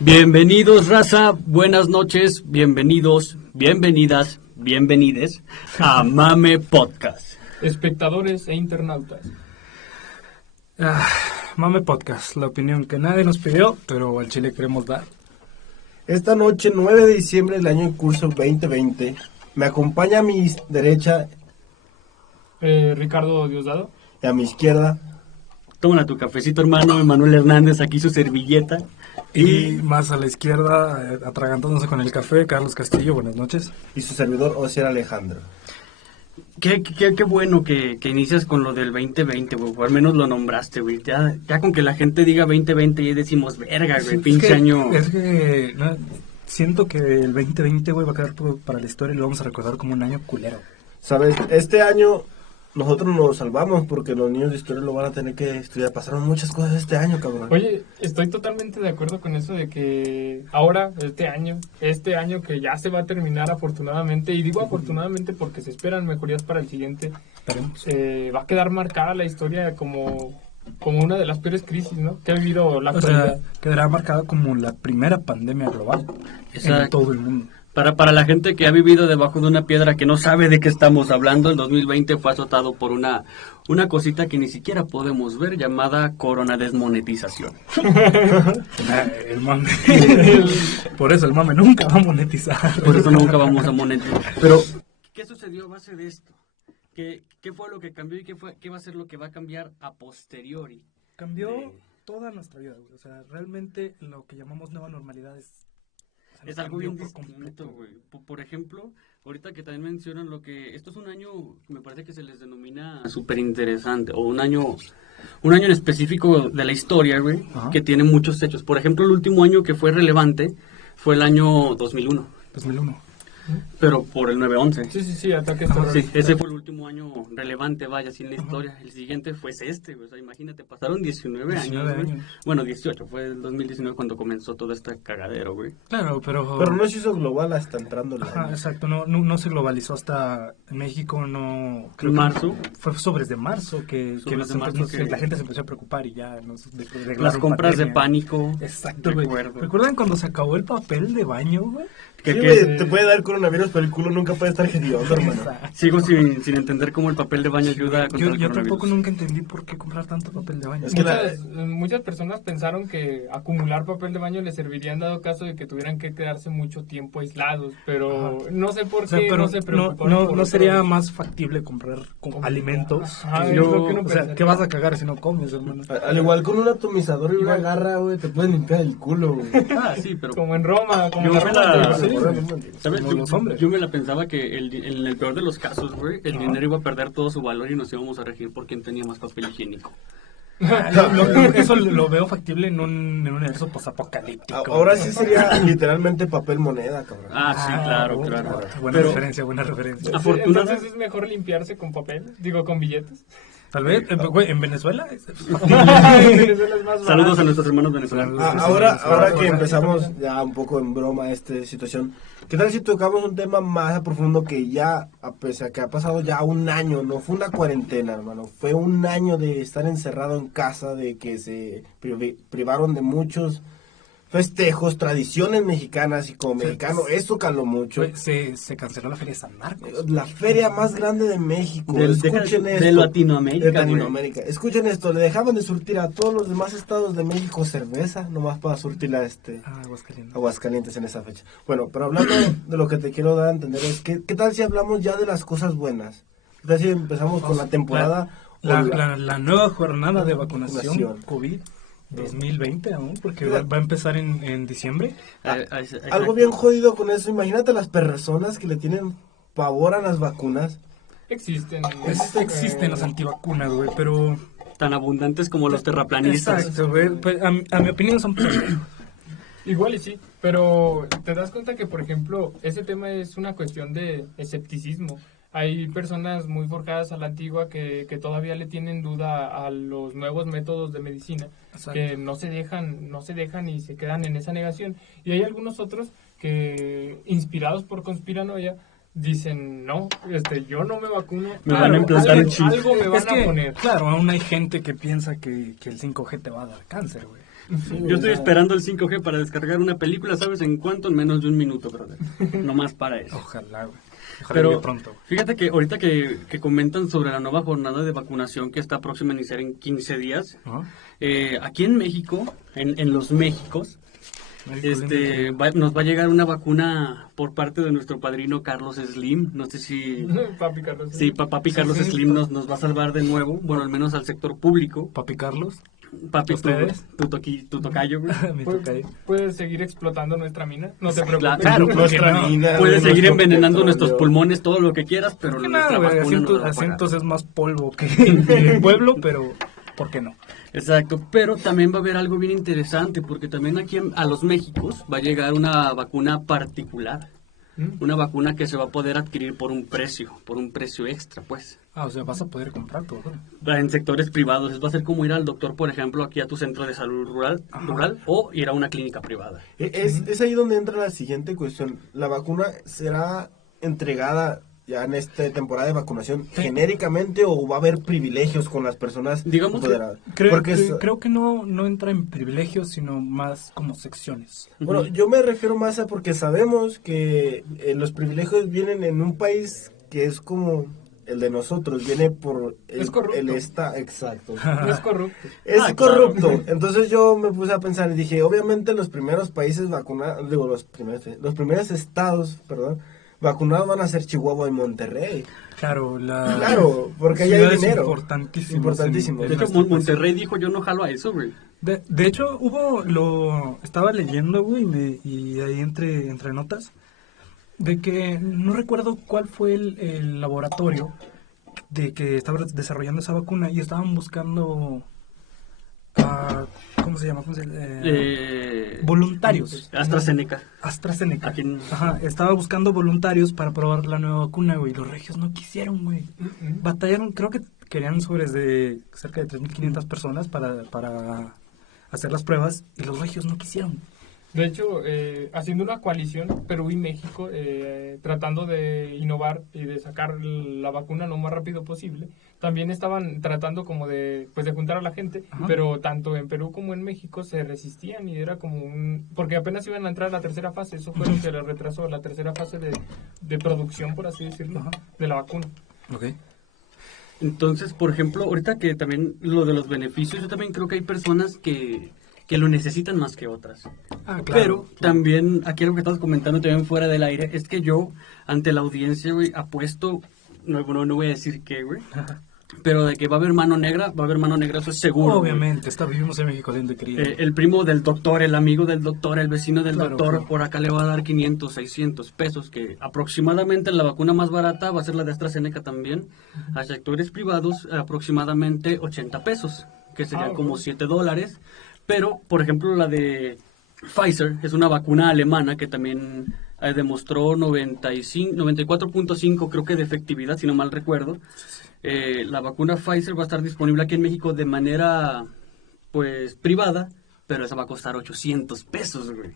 Bienvenidos, raza, buenas noches, bienvenidos, bienvenidas, bienvenides a Mame Podcast. Espectadores e internautas. Mame Podcast, la opinión que nadie nos pidió, pero al chile queremos dar. Esta noche, 9 de diciembre del año en curso 2020, me acompaña a mi derecha Ricardo Diosdado. y a mi izquierda. Tómala tu cafecito, hermano, Emanuel Hernández, aquí su servilleta. Y más a la izquierda, atragantándose con el café, Carlos Castillo, buenas noches. Y su servidor, Osiel Alejandro. Qué bueno que inicias con lo del 2020, güey, o al menos lo nombraste, güey. Ya con que la gente diga 2020 ya decimos, verga, güey, pinche año. Es que siento que el 2020, güey, va a quedar para la historia y lo vamos a recordar como un año culero. ¿Sabes? Este año nosotros nos salvamos porque los niños de historia lo van a tener que estudiar. Pasaron muchas cosas este año, cabrón. Oye, estoy totalmente de acuerdo con eso de que ahora, este año que ya se va a terminar afortunadamente, y digo afortunadamente porque se esperan mejorías para el siguiente, Esperemos. va a quedar marcada la historia como una de las peores crisis, ¿no?, que ha vivido la O actualidad. sea, quedará marcada como la primera pandemia global en Exacto. todo el mundo. Para la gente que ha vivido debajo de una piedra que no sabe de qué estamos hablando, el 2020 fue azotado por una cosita que ni siquiera podemos ver llamada corona desmonetización. El mame. Por eso el mame nunca va a monetizar. Por eso nunca vamos a monetizar. Pero, ¿qué sucedió a base de esto? ¿Qué fue lo que cambió y qué va a ser lo que va a cambiar a posteriori? Cambió toda nuestra vida, güey. O sea, realmente lo que llamamos nueva normalidad Es algo bien por distinto, completo. güey. Por ejemplo, ahorita que también mencionan esto es un año, me parece que se les denomina súper interesante, o un año en específico de la historia, güey, Ajá. que tiene muchos hechos. Por ejemplo, el último año que fue relevante fue el año 2001, 2001. pero por el 9/11. Sí, ataques Sí, terroristas. ese fue el último año relevante, vaya, así en la historia. El siguiente fue este, güey. O sea, imagínate, pasaron 19 19 años, güey. años. Bueno, 18, fue el 2019 cuando comenzó todo este cagadero, güey. Claro, pero... Pero no se hizo global hasta entrando el Ajá, año. exacto, no se globalizó hasta México, no... Creo En que marzo. Fue sobre de marzo que la gente se empezó a preocupar y ya Las compras de pánico. Exacto, güey. recuerdo. ¿Recuerdan cuando se acabó el papel de baño, güey? Sí, güey, te puede dar coronavirus, pero el culo nunca puede estar hediondo, hermano. Sigo sin entender cómo el papel de baño ayuda contra el Yo coronavirus. tampoco nunca entendí por qué comprar tanto papel de baño. Es que Muchas personas pensaron que acumular papel de baño les serviría en dado caso de que tuvieran que quedarse mucho tiempo aislados, pero Ajá. no sé por O sea, qué pero no se preocuparon. no por sería otro. más factible comprar alimentos. Ajá, que es lo que uno o sea, pensaría. ¿qué vas a cagar si no comes, hermano? Al igual con un atomizador y una garra, güey, te pueden limpiar el culo, güey. Ah, sí, pero... Como en Roma, como Yo en me Roma. la- Sí, ¿Sabes? Como los hombres. Yo me la pensaba que en el peor de los casos, güey, el dinero iba a perder todo su valor y nos íbamos a regir por quién tenía más papel higiénico. Eso lo veo factible en un universo posapocalíptico. Ahora sí sería literalmente papel moneda, cabrón. Ah, sí, claro. Buena Pero- referencia. Entonces es mejor limpiarse con papel, digo con billetes. Tal vez, güey, en Venezuela. Venezuela es más Saludos a barato. nuestros hermanos venezolanos. Ahora que empezamos ya un poco en broma esta situación, ¿qué tal si tocamos un tema más a profundo que ya, a pesar que ha pasado ya un año, no fue una cuarentena, hermano, fue un año de estar encerrado en casa, de que se privaron de muchos festejos, tradiciones mexicanas y como mexicano, eso caló mucho. Güey, se canceló la feria de San Marcos. La feria más grande de México, escuchen de esto. Latinoamérica, De güey. Latinoamérica. Escuchen esto, le dejaban de surtir a todos los demás estados de México cerveza, nomás para surtir a Aguascalientes. Aguascalientes en esa fecha. Bueno, pero hablando de lo que te quiero dar a entender es que, ¿qué tal si hablamos ya de las cosas buenas? ¿Qué tal si empezamos con la temporada? La nueva jornada de vacunación Vacunación. COVID 2020 aún, porque va a empezar en diciembre. Algo bien jodido con eso, imagínate las personas que le tienen pavor a las vacunas. Existen Existen las antivacunas, güey, pero... Tan abundantes como los terraplanistas. Exacto, güey. Pues, a mi opinión son... Igual y sí, pero te das cuenta que, por ejemplo, ese tema es una cuestión de escepticismo. Hay personas muy forjadas a la antigua que todavía le tienen duda a los nuevos métodos de medicina, Exacto. que no se dejan y se quedan en esa negación. Y hay algunos otros que, inspirados por conspiranoia, dicen, no, yo no me vacuno. Me van a implantar un chip. Algo me van a poner. Claro, aún hay gente que piensa que el 5G te va a dar cáncer, güey. Yo estoy esperando el 5G para descargar una película, ¿sabes en cuánto? En menos de un minuto, brother. No más para eso. Ojalá, güey. Ojalá Pero llegue pronto. fíjate que ahorita que comentan sobre la nueva jornada de vacunación que está próxima a iniciar en 15 días, Ajá. aquí en México, en los Méxicos, México, nos va a llegar una vacuna por parte de nuestro padrino Carlos Slim. No sé si... Papi Carlos. Sí, papi Carlos Sí. Slim nos va a salvar de nuevo, bueno, al menos al sector público. Papi Carlos. Papi, ¿Ustedes? tu tocayo, güey. Me toca ahí. ¿Puedes seguir explotando nuestra mina? No te preocupes. Claro, Nuestra no. mina, puedes güey, seguir nuestro envenenando petróleo. nuestros pulmones todo lo que quieras, pero Que nuestra nada, güey, vacuna no nos va a pagar. asientos es más polvo que el pueblo, pero ¿por qué no? Exacto, pero también va a haber algo bien interesante, porque también aquí a los Méxicos va a llegar una vacuna particular, una vacuna que se va a poder adquirir por un precio extra, pues. Ah, o sea, vas a poder comprar todo. En sectores privados, va a ser como ir al doctor, por ejemplo, aquí a tu centro de salud rural, o ir a una clínica privada. Es ahí donde entra la siguiente cuestión. ¿La vacuna será entregada ya en esta temporada de vacunación genéricamente o va a haber privilegios con las personas Digamos que empoderadas? Creo, Porque creo que no entra en privilegios, sino más como secciones. bueno, yo me refiero más a porque sabemos que los privilegios vienen en un país que es como el de nosotros, viene por Es corrupto. el exacto. No es corrupto. Es Ah, corrupto. claro. Entonces yo me puse a pensar y dije, obviamente los primeros países vacunados, digo, los primeros estados, perdón, vacunados van a ser Chihuahua y Monterrey. Claro, Claro, porque ahí hay ciudades dinero. importantísimas Importantísimo. en De hecho, nuestro país. Monterrey dijo, yo no jalo a eso, güey. De hecho, estaba leyendo, güey, y ahí entre notas, de que no recuerdo cuál fue el laboratorio de que estaba desarrollando esa vacuna y estaban buscando, ¿cómo se llama? Voluntarios. AstraZeneca. AstraZeneca. Aquí en- Ajá, estaba buscando voluntarios para probar la nueva vacuna, güey. Los regios no quisieron, güey. Batallaron, creo que querían sobres de cerca de 3.500 personas para hacer las pruebas y los regios no quisieron. De hecho, haciendo una coalición, Perú y México, tratando de innovar y de sacar la vacuna lo más rápido posible, también estaban tratando como de juntar a la gente, Ajá. pero tanto en Perú como en México se resistían y era como porque apenas iban a entrar a la tercera fase, eso fue lo que les retrasó, la tercera fase de producción, por así decirlo, Ajá. de la vacuna. Ok. Entonces, por ejemplo, ahorita que también lo de los beneficios, yo también creo que hay personas que lo necesitan más que otras. Ah, claro. Pero también, aquí algo que estabas comentando también fuera del aire, es que yo, ante la audiencia, güey, apuesto, no voy a decir qué, güey, pero de que va a haber mano negra, eso es seguro. güey. Obviamente, vivimos en México lindo y querido. El primo del doctor, el amigo del doctor, el vecino del Claro, doctor, claro. por acá le va a dar 500, 600 pesos, que aproximadamente la vacuna más barata va a ser la de AstraZeneca también. A sectores privados, aproximadamente 80 pesos, que serían Ah, como bueno. $7. Pero, por ejemplo, la de Pfizer es una vacuna alemana que también demostró 94.5 creo que de efectividad, si no mal recuerdo. La vacuna Pfizer va a estar disponible aquí en México de manera, pues, privada, pero esa va a costar 800 pesos, güey.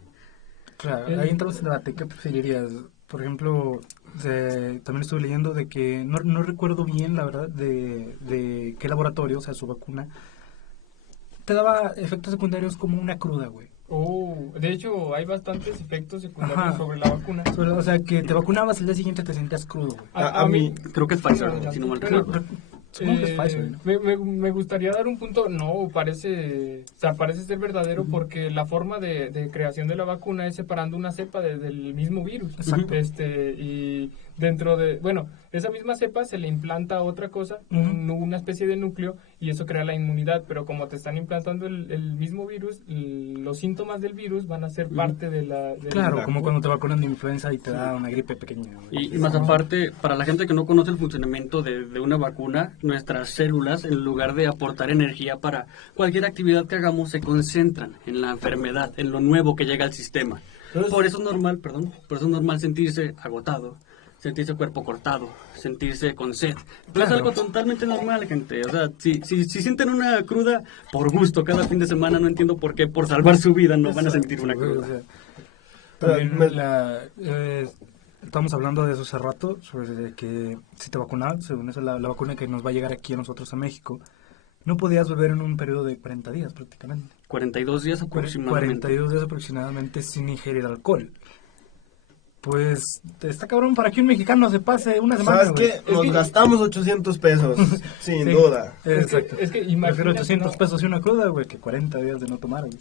Claro, ahí entramos en debate. ¿Qué preferirías? Por ejemplo, también estuve leyendo de que, no recuerdo bien, la verdad, de qué laboratorio, o sea, su vacuna, te daba efectos secundarios como una cruda, güey. De hecho, hay bastantes efectos secundarios Ajá. sobre la vacuna. O sea, que te vacunabas, el día siguiente te sentías crudo, güey. A mí, Creo que es Pfizer, si no mal Pero- recuerdo. Supongo que es Pfizer, ¿no? Me gustaría dar un punto, parece ser verdadero porque la forma de creación de la vacuna es separando una cepa del mismo virus. Exacto. Y dentro de, esa misma cepa se le implanta otra cosa, una especie de núcleo, y eso crea la inmunidad, pero como te están implantando el mismo virus, los síntomas del virus van a ser parte de la... Claro, como cuando te vacunan de influenza y te da una gripe pequeña, güey. Y más aparte, para la gente que no conoce el funcionamiento de una vacuna, nuestras células, en lugar de aportar energía para cualquier actividad que hagamos, se concentran en la enfermedad, en lo nuevo que llega al sistema. Por eso es normal sentirse agotado, sentirse cuerpo cortado, sentirse con sed. Pero es Claro. algo totalmente normal, gente. O sea, si sienten una cruda por gusto cada fin de semana, no entiendo por qué, por salvar su vida, no van a sentir una O cruda. sea, Pero también me- estamos hablando de eso hace rato, sobre que si te vacunabas, según eso, la vacuna que nos va a llegar aquí a nosotros a México, no podías beber en un periodo de 40 días prácticamente. 42 días aproximadamente. 42 días aproximadamente sin ingerir alcohol. Pues está cabrón para que un mexicano se pase una semana. ¿Sabes qué? Nos gastamos 800 pesos, sin duda. Exacto. Es que Prefiero imagínate, 800 ¿no? pesos y una cruda, güey, que 40 días de no tomar, güey.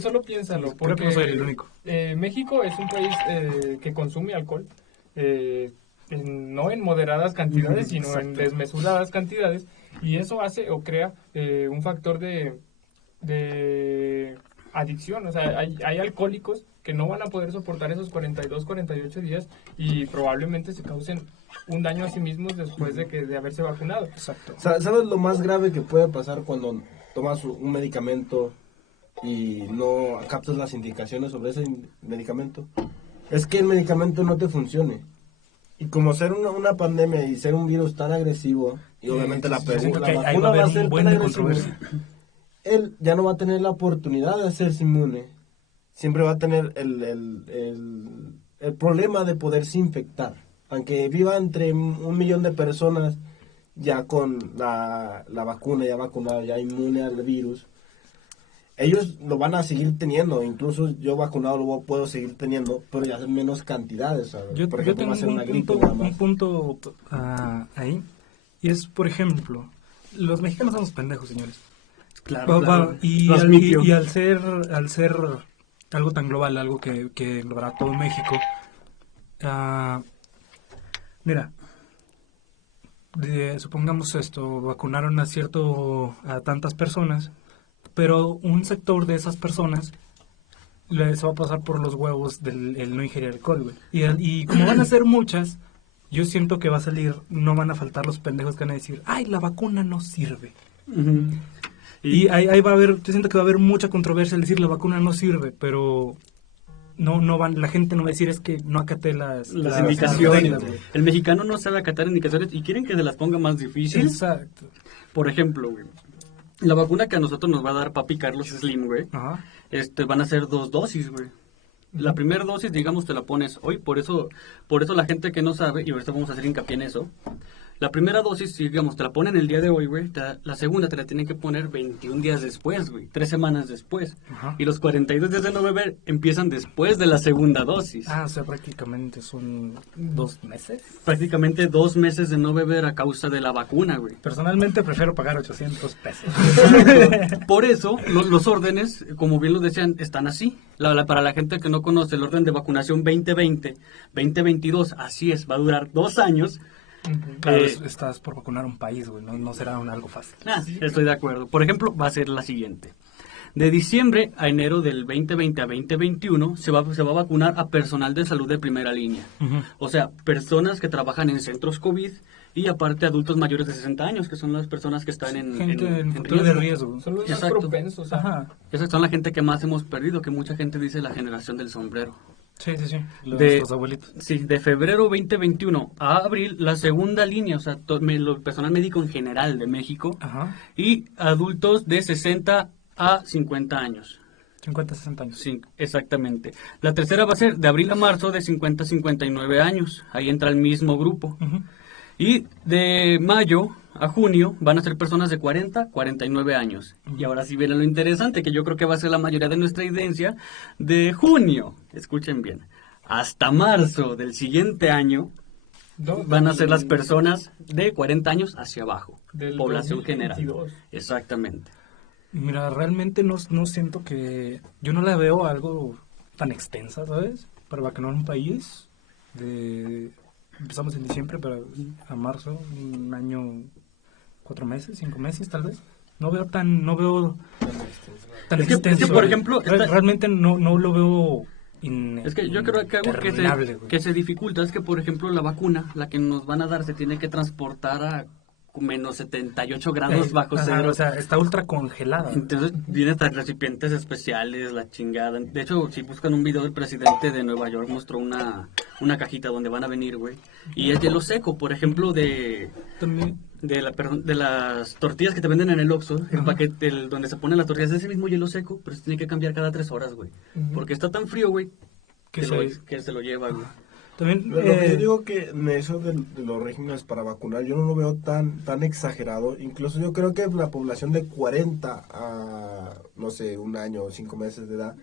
Solo piénsalo, Creo porque que no soy el único. México es un país que consume alcohol, no en moderadas cantidades, sino en Exacto. desmesuradas cantidades, y eso hace o crea un factor de adicción. O sea, hay alcohólicos que no van a poder soportar esos 42, 48 días y probablemente se causen un daño a sí mismos después de haberse vacunado. Exacto. ¿Sabes lo más grave que puede pasar cuando tomas un medicamento y no captas las indicaciones sobre ese medicamento? Es que el medicamento no te funcione. Y como ser una pandemia y ser un virus tan agresivo, y obviamente la siento que ahí vacuna va a va a haber ser un buen tan de agresiva, controversia. él ya no va a tener la oportunidad de hacerse inmune. Siempre va a tener el problema de poderse infectar. Aunque viva entre 1 millón de personas ya con la vacuna, ya vacunada, ya inmune al virus, ellos lo van a seguir teniendo. Incluso yo vacunado lo puedo seguir teniendo, pero ya en menos cantidades, ¿sabes? Yo Por ejemplo, tengo va a ser una gripe un nada más. punto ahí, y es, por ejemplo, los mexicanos somos pendejos, señores. Claro, claro. Y, Lo al, admitió. y al ser algo tan global, algo que englobará todo México, mira, supongamos esto, vacunaron a tantas personas, pero un sector de esas personas se va a pasar por los huevos del el no ingerir alcohol, güey. Y como van a ser muchas, yo siento que va a salir, no van a faltar los pendejos que van a decir, ay, la vacuna no sirve. Ujú. Y ahí va a haber, yo siento que va a haber mucha controversia al decir la vacuna no sirve, pero no van, la gente no va a decir es que no acaté las indicaciones. reglas, güey. El mexicano no sabe acatar indicaciones y quieren que se las ponga más difíciles. Exacto. Por ejemplo, güey, la vacuna que a nosotros nos va a dar papi Carlos Slim, güey, Ajá. van a ser 2 dosis, güey. La primera dosis, digamos, te la pones hoy, por eso la gente que no sabe, y ahorita vamos a hacer hincapié en eso, la primera dosis, digamos, te la ponen el día de hoy, güey, la segunda te la tienen que poner 21 días después, güey, 3 semanas después. Ajá. Y los 42 días de no beber empiezan después de la segunda dosis. O sea, prácticamente son 2 meses. Prácticamente 2 meses de no beber a causa de la vacuna, güey. Personalmente prefiero pagar 800 pesos. Por eso, los órdenes, como bien lo decían, están así. Para la gente que no conoce el orden de vacunación 2020-2022, así es, va a durar 2 años. Claro, estás por vacunar un país, güey, no será algo fácil. Estoy de acuerdo. Por ejemplo, va a ser la siguiente. De diciembre a enero del 2020 a 2021 se va a vacunar a personal de salud de primera línea. Ujú. O sea, personas que trabajan en centros COVID y aparte adultos mayores de 60 años, que son las personas que están en factor de riesgo. Son los más Exacto. propensos. Ajá. Esas son la gente que más hemos perdido, que mucha gente dice la generación del sombrero. Sí. De- Los abuelitos. Sí, de febrero 2021 a abril, la segunda línea, o sea, el personal médico en general de México Ajá. y adultos de 60 a 50 años. 50, 60 años. Sí, exactamente. La tercera va a ser de abril a marzo de 50 a 59 años. Ahí entra el mismo grupo. Ujú. Y de mayo a junio van a ser personas de 40 a 49 años. Y ahora sí viene lo interesante, que yo creo que va a ser la mayoría de nuestra audiencia. De junio, escuchen bien, hasta marzo del siguiente año van a ser las personas de 40 años hacia abajo. Del Población 2022. general. Exactamente. Mira, realmente no siento que... Yo no la veo algo tan extensa, ¿sabes? Para vacunar un país. Empezamos en diciembre, pero a marzo, un año, 4 meses, 5 meses tal vez. No veo tan Es que, extenso. por ejemplo, realmente no lo veo... Es que yo creo que algo interminable, güey. que se dificulta es que, por ejemplo, la vacuna, la que nos van a dar, se tiene que transportar a menos 78 grados bajo Ajá, cero. o sea, está ultra congelada. Entonces vienen hasta recipientes especiales, la chingada. De hecho, si buscan un video del presidente de Nueva York, mostró una cajita donde van a venir, güey. Y es hielo seco, por ejemplo, También, de las tortillas que te venden en el Oxxo, el paquete donde se ponen las tortillas, es ese mismo hielo seco, pero se tiene que cambiar cada 3 horas, güey. Porque está tan frío, güey, que se lo lleva, güey. También, Lo que yo digo que en eso de los regímenes para vacunar, yo no lo veo tan exagerado. Incluso yo creo que la población de 40 a, no sé, un año o 5 meses de edad,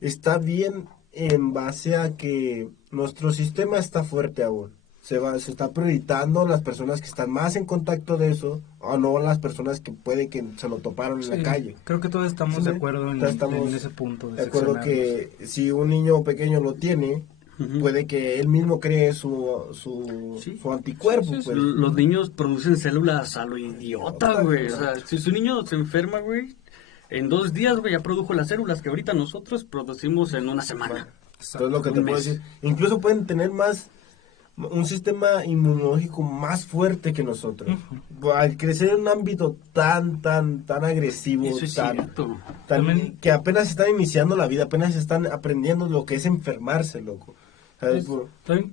está bien en base a que nuestro sistema está fuerte aún. Se está priorizando las personas que están más en contacto de eso, o no las personas que puede que se lo toparon en la calle. Creo que todos estamos de acuerdo en ese punto. De acuerdo que si un niño pequeño lo tiene, puede que él mismo cree su anticuerpo. Sí. Pues. Los niños producen células a lo idiota, güey. O sea, si su niño se enferma, güey, en 2 días, güey, ya produjo las células que ahorita nosotros producimos en una semana. Entonces lo que te puedo decir, incluso pueden tener un sistema inmunológico más fuerte que nosotros. Al crecer en un ámbito tan agresivo, Eso es cierto. Que apenas están iniciando la vida, apenas están aprendiendo lo que es enfermarse, loco.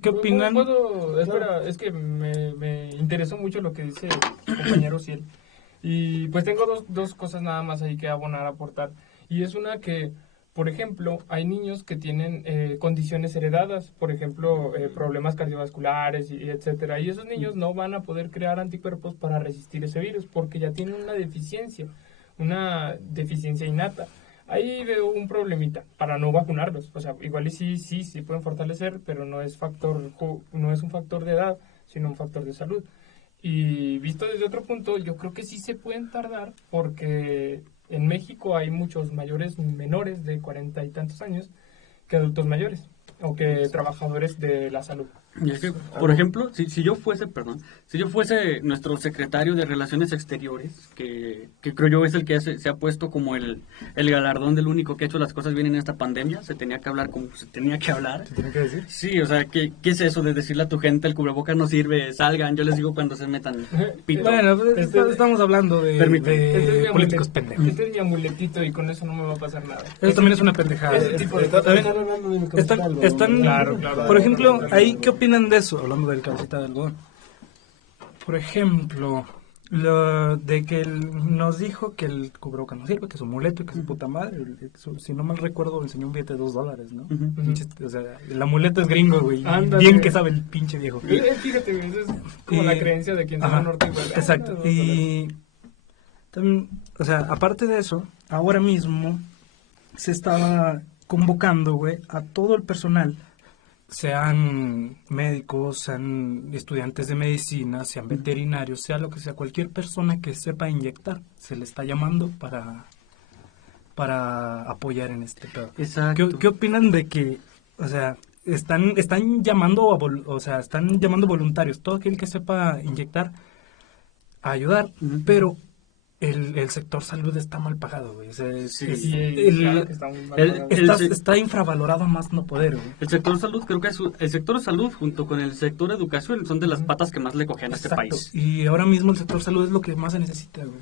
¿Qué opinan? Espera, es que me interesó mucho lo que dice el compañero Ciel. Y pues tengo dos cosas nada más ahí que aportar. Y es una que, por ejemplo, hay niños que tienen condiciones heredadas, por ejemplo, problemas cardiovasculares y etcétera. Y esos niños no van a poder crear anticuerpos para resistir ese virus porque ya tienen una deficiencia innata. Ahí veo un problemita para no vacunarlos. O sea, igual y sí pueden fortalecer, pero no es un factor de edad, sino un factor de salud. Y visto desde otro punto, yo creo que sí se pueden tardar porque en México hay muchos menores de 40 y tantos años que adultos mayores o que trabajadores de la salud. Y es que, por ejemplo, si yo fuese nuestro secretario de Relaciones Exteriores, que creo yo es el que se ha puesto como el galardón del único que ha hecho las cosas bien en esta pandemia, se tenía que hablar como se tenía que hablar. ¿Se tiene que decir? Sí, o sea, ¿qué es eso de decirle a tu gente el cubrebocas no sirve, salgan? Yo les digo cuando se metan pito. Bueno, estamos hablando de políticos pendejos. Este es mi amuletito y con eso no me va a pasar nada. Eso también es una pendejada. Claro. Por ejemplo, ahí, ¿qué opinan de eso? Hablando del cabecita de algodón. Por ejemplo, lo de que nos dijo que el cubrebocas no sirve, que es un amuleto y que es puta madre. Si no mal recuerdo, enseñó un billete de $2, ¿no? O sea, el amuleto es gringo, güey. Bien que sabe el pinche viejo. Fíjate, güey, es como la creencia de quien se va al norte igual. Exacto. Y también, o sea, aparte de eso, ahora mismo se estaba convocando, güey, a todo el personal, sean médicos, sean estudiantes de medicina, sean veterinarios, sea lo que sea, cualquier persona que sepa inyectar, se le está llamando para apoyar en este pedo. Exacto. ¿Qué opinan de que, o sea, están llamando voluntarios, todo aquel que sepa inyectar, a ayudar, pero el sector salud está mal pagado, güey. O sea, claro que está muy mal pagado. Está infravalorado a más no poder, güey. El sector salud, creo que el sector salud junto con el sector educación son de las patas que más le cogen a este país. Y ahora mismo el sector salud es lo que más se necesita, güey.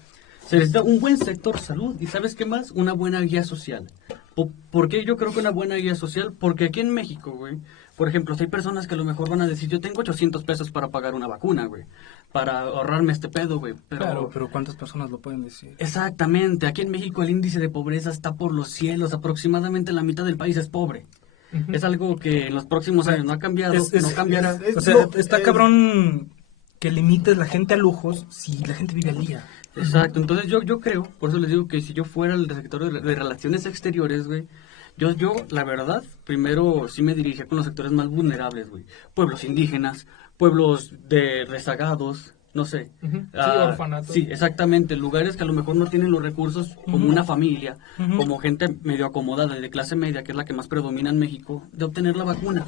Se necesita un buen sector salud y ¿sabes qué más? Una buena guía social. ¿Por qué yo creo que una buena guía social? Porque aquí en México, güey, por ejemplo, si hay personas que a lo mejor van a decir, yo tengo 800 pesos para pagar una vacuna, güey, para ahorrarme este pedo, güey. Claro, pero ¿cuántas personas lo pueden decir? Exactamente, aquí en México el índice de pobreza está por los cielos, aproximadamente la mitad del país es pobre. Es algo que en los próximos años no ha cambiado, no cambiará. O sea, está cabrón que limites la gente a lujos si la gente vive al día. Exacto, entonces yo creo, por eso les digo que si yo fuera el sector de Relaciones Exteriores, güey, yo la verdad, primero sí me dirigía con los sectores más vulnerables, güey. Pueblos indígenas, pueblos de rezagados, no sé. Orfanatos. Sí, exactamente, lugares que a lo mejor no tienen los recursos como una familia, como gente medio acomodada de clase media, que es la que más predomina en México, de obtener la vacuna.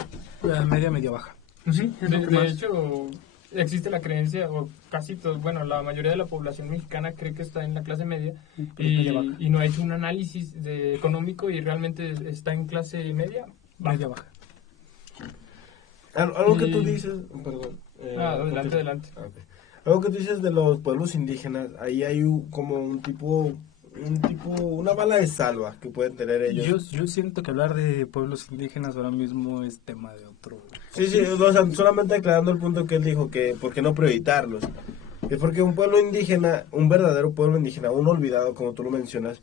Media baja. Sí, es lo que de más. hecho, existe la creencia, o casi todo, bueno, la mayoría de la población mexicana cree que está en la clase media y no ha hecho un análisis económico y realmente está en clase media baja. Algo que tú dices, perdón. Adelante. Okay. Algo que tú dices de los pueblos indígenas, ahí hay como una bala de salva que pueden tener ellos. Yo siento que hablar de pueblos indígenas ahora mismo es tema de otro. Sí, o sea, solamente aclarando el punto que él dijo, que por qué no prioritarlos. Es porque un pueblo indígena, un verdadero pueblo indígena, un olvidado, como tú lo mencionas,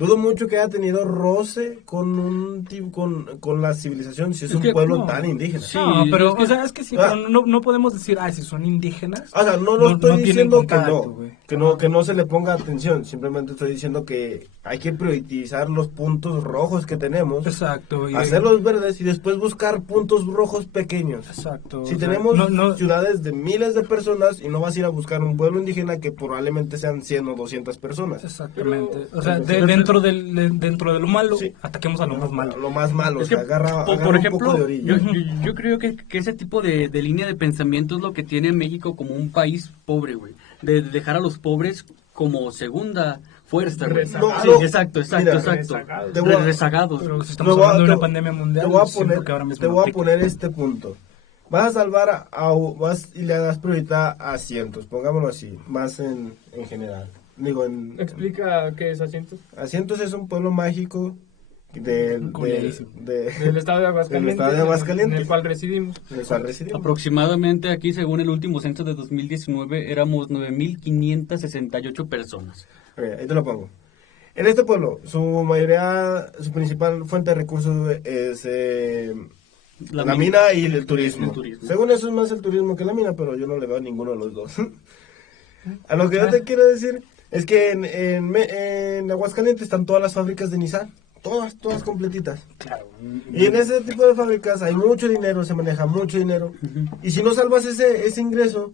Dudo mucho que haya tenido roce con la civilización si es un pueblo tan indígena. Sí, No, pero, es que- o sea, es que sí, pero no podemos decir, si son indígenas. O sea, no estoy tienen diciendo contacto, güey. que no se le ponga atención. Simplemente estoy diciendo que hay que priorizar los puntos rojos que tenemos. Exacto. Hacerlos verdes y después buscar puntos rojos pequeños. Exacto. Si o sea, tenemos ciudades de miles de personas y no vas a ir a buscar un pueblo indígena que probablemente sean 100 o 200 personas. Exactamente. O sea, dentro de lo malo, Sí. ataquemos a lo más malo. Lo más malo, Es o sea, que, agarra por un poco ejemplo, de orilla. yo creo que ese tipo de línea de pensamiento es lo que tiene México como un país pobre, güey. De dejar a los pobres como segunda fuerza, güey. Rezagados. Sí, exacto. Mira, rezagados. Te voy a- Rezagados. Pero si estamos hablando de una pandemia mundial, te voy a siento poner, que ahora mismo te no voy a aplica. poner este punto. Vas a salvar vas y le das prioridad a cientos, pongámoslo así, más en general. Digo, Explica qué es Asientos. Asientos es un pueblo mágico del Del estado de Aguascalientes. estado de Aguascalientes. En el cual residimos. en el cual residimos. Aproximadamente aquí, según el último censo de 2019, éramos 9.568 personas. Ok, ahí te lo pongo. En este pueblo, su principal fuente de recursos es la mina y el turismo. El turismo. Según eso es más el turismo que la mina, pero yo no le veo a ninguno de los dos. A lo que yo te quiero decir es que en Aguascalientes están todas las fábricas de Nissan. Todas completitas. Claro. Y en ese tipo de fábricas hay mucho dinero, se maneja mucho dinero. Y si no salvas ese ingreso,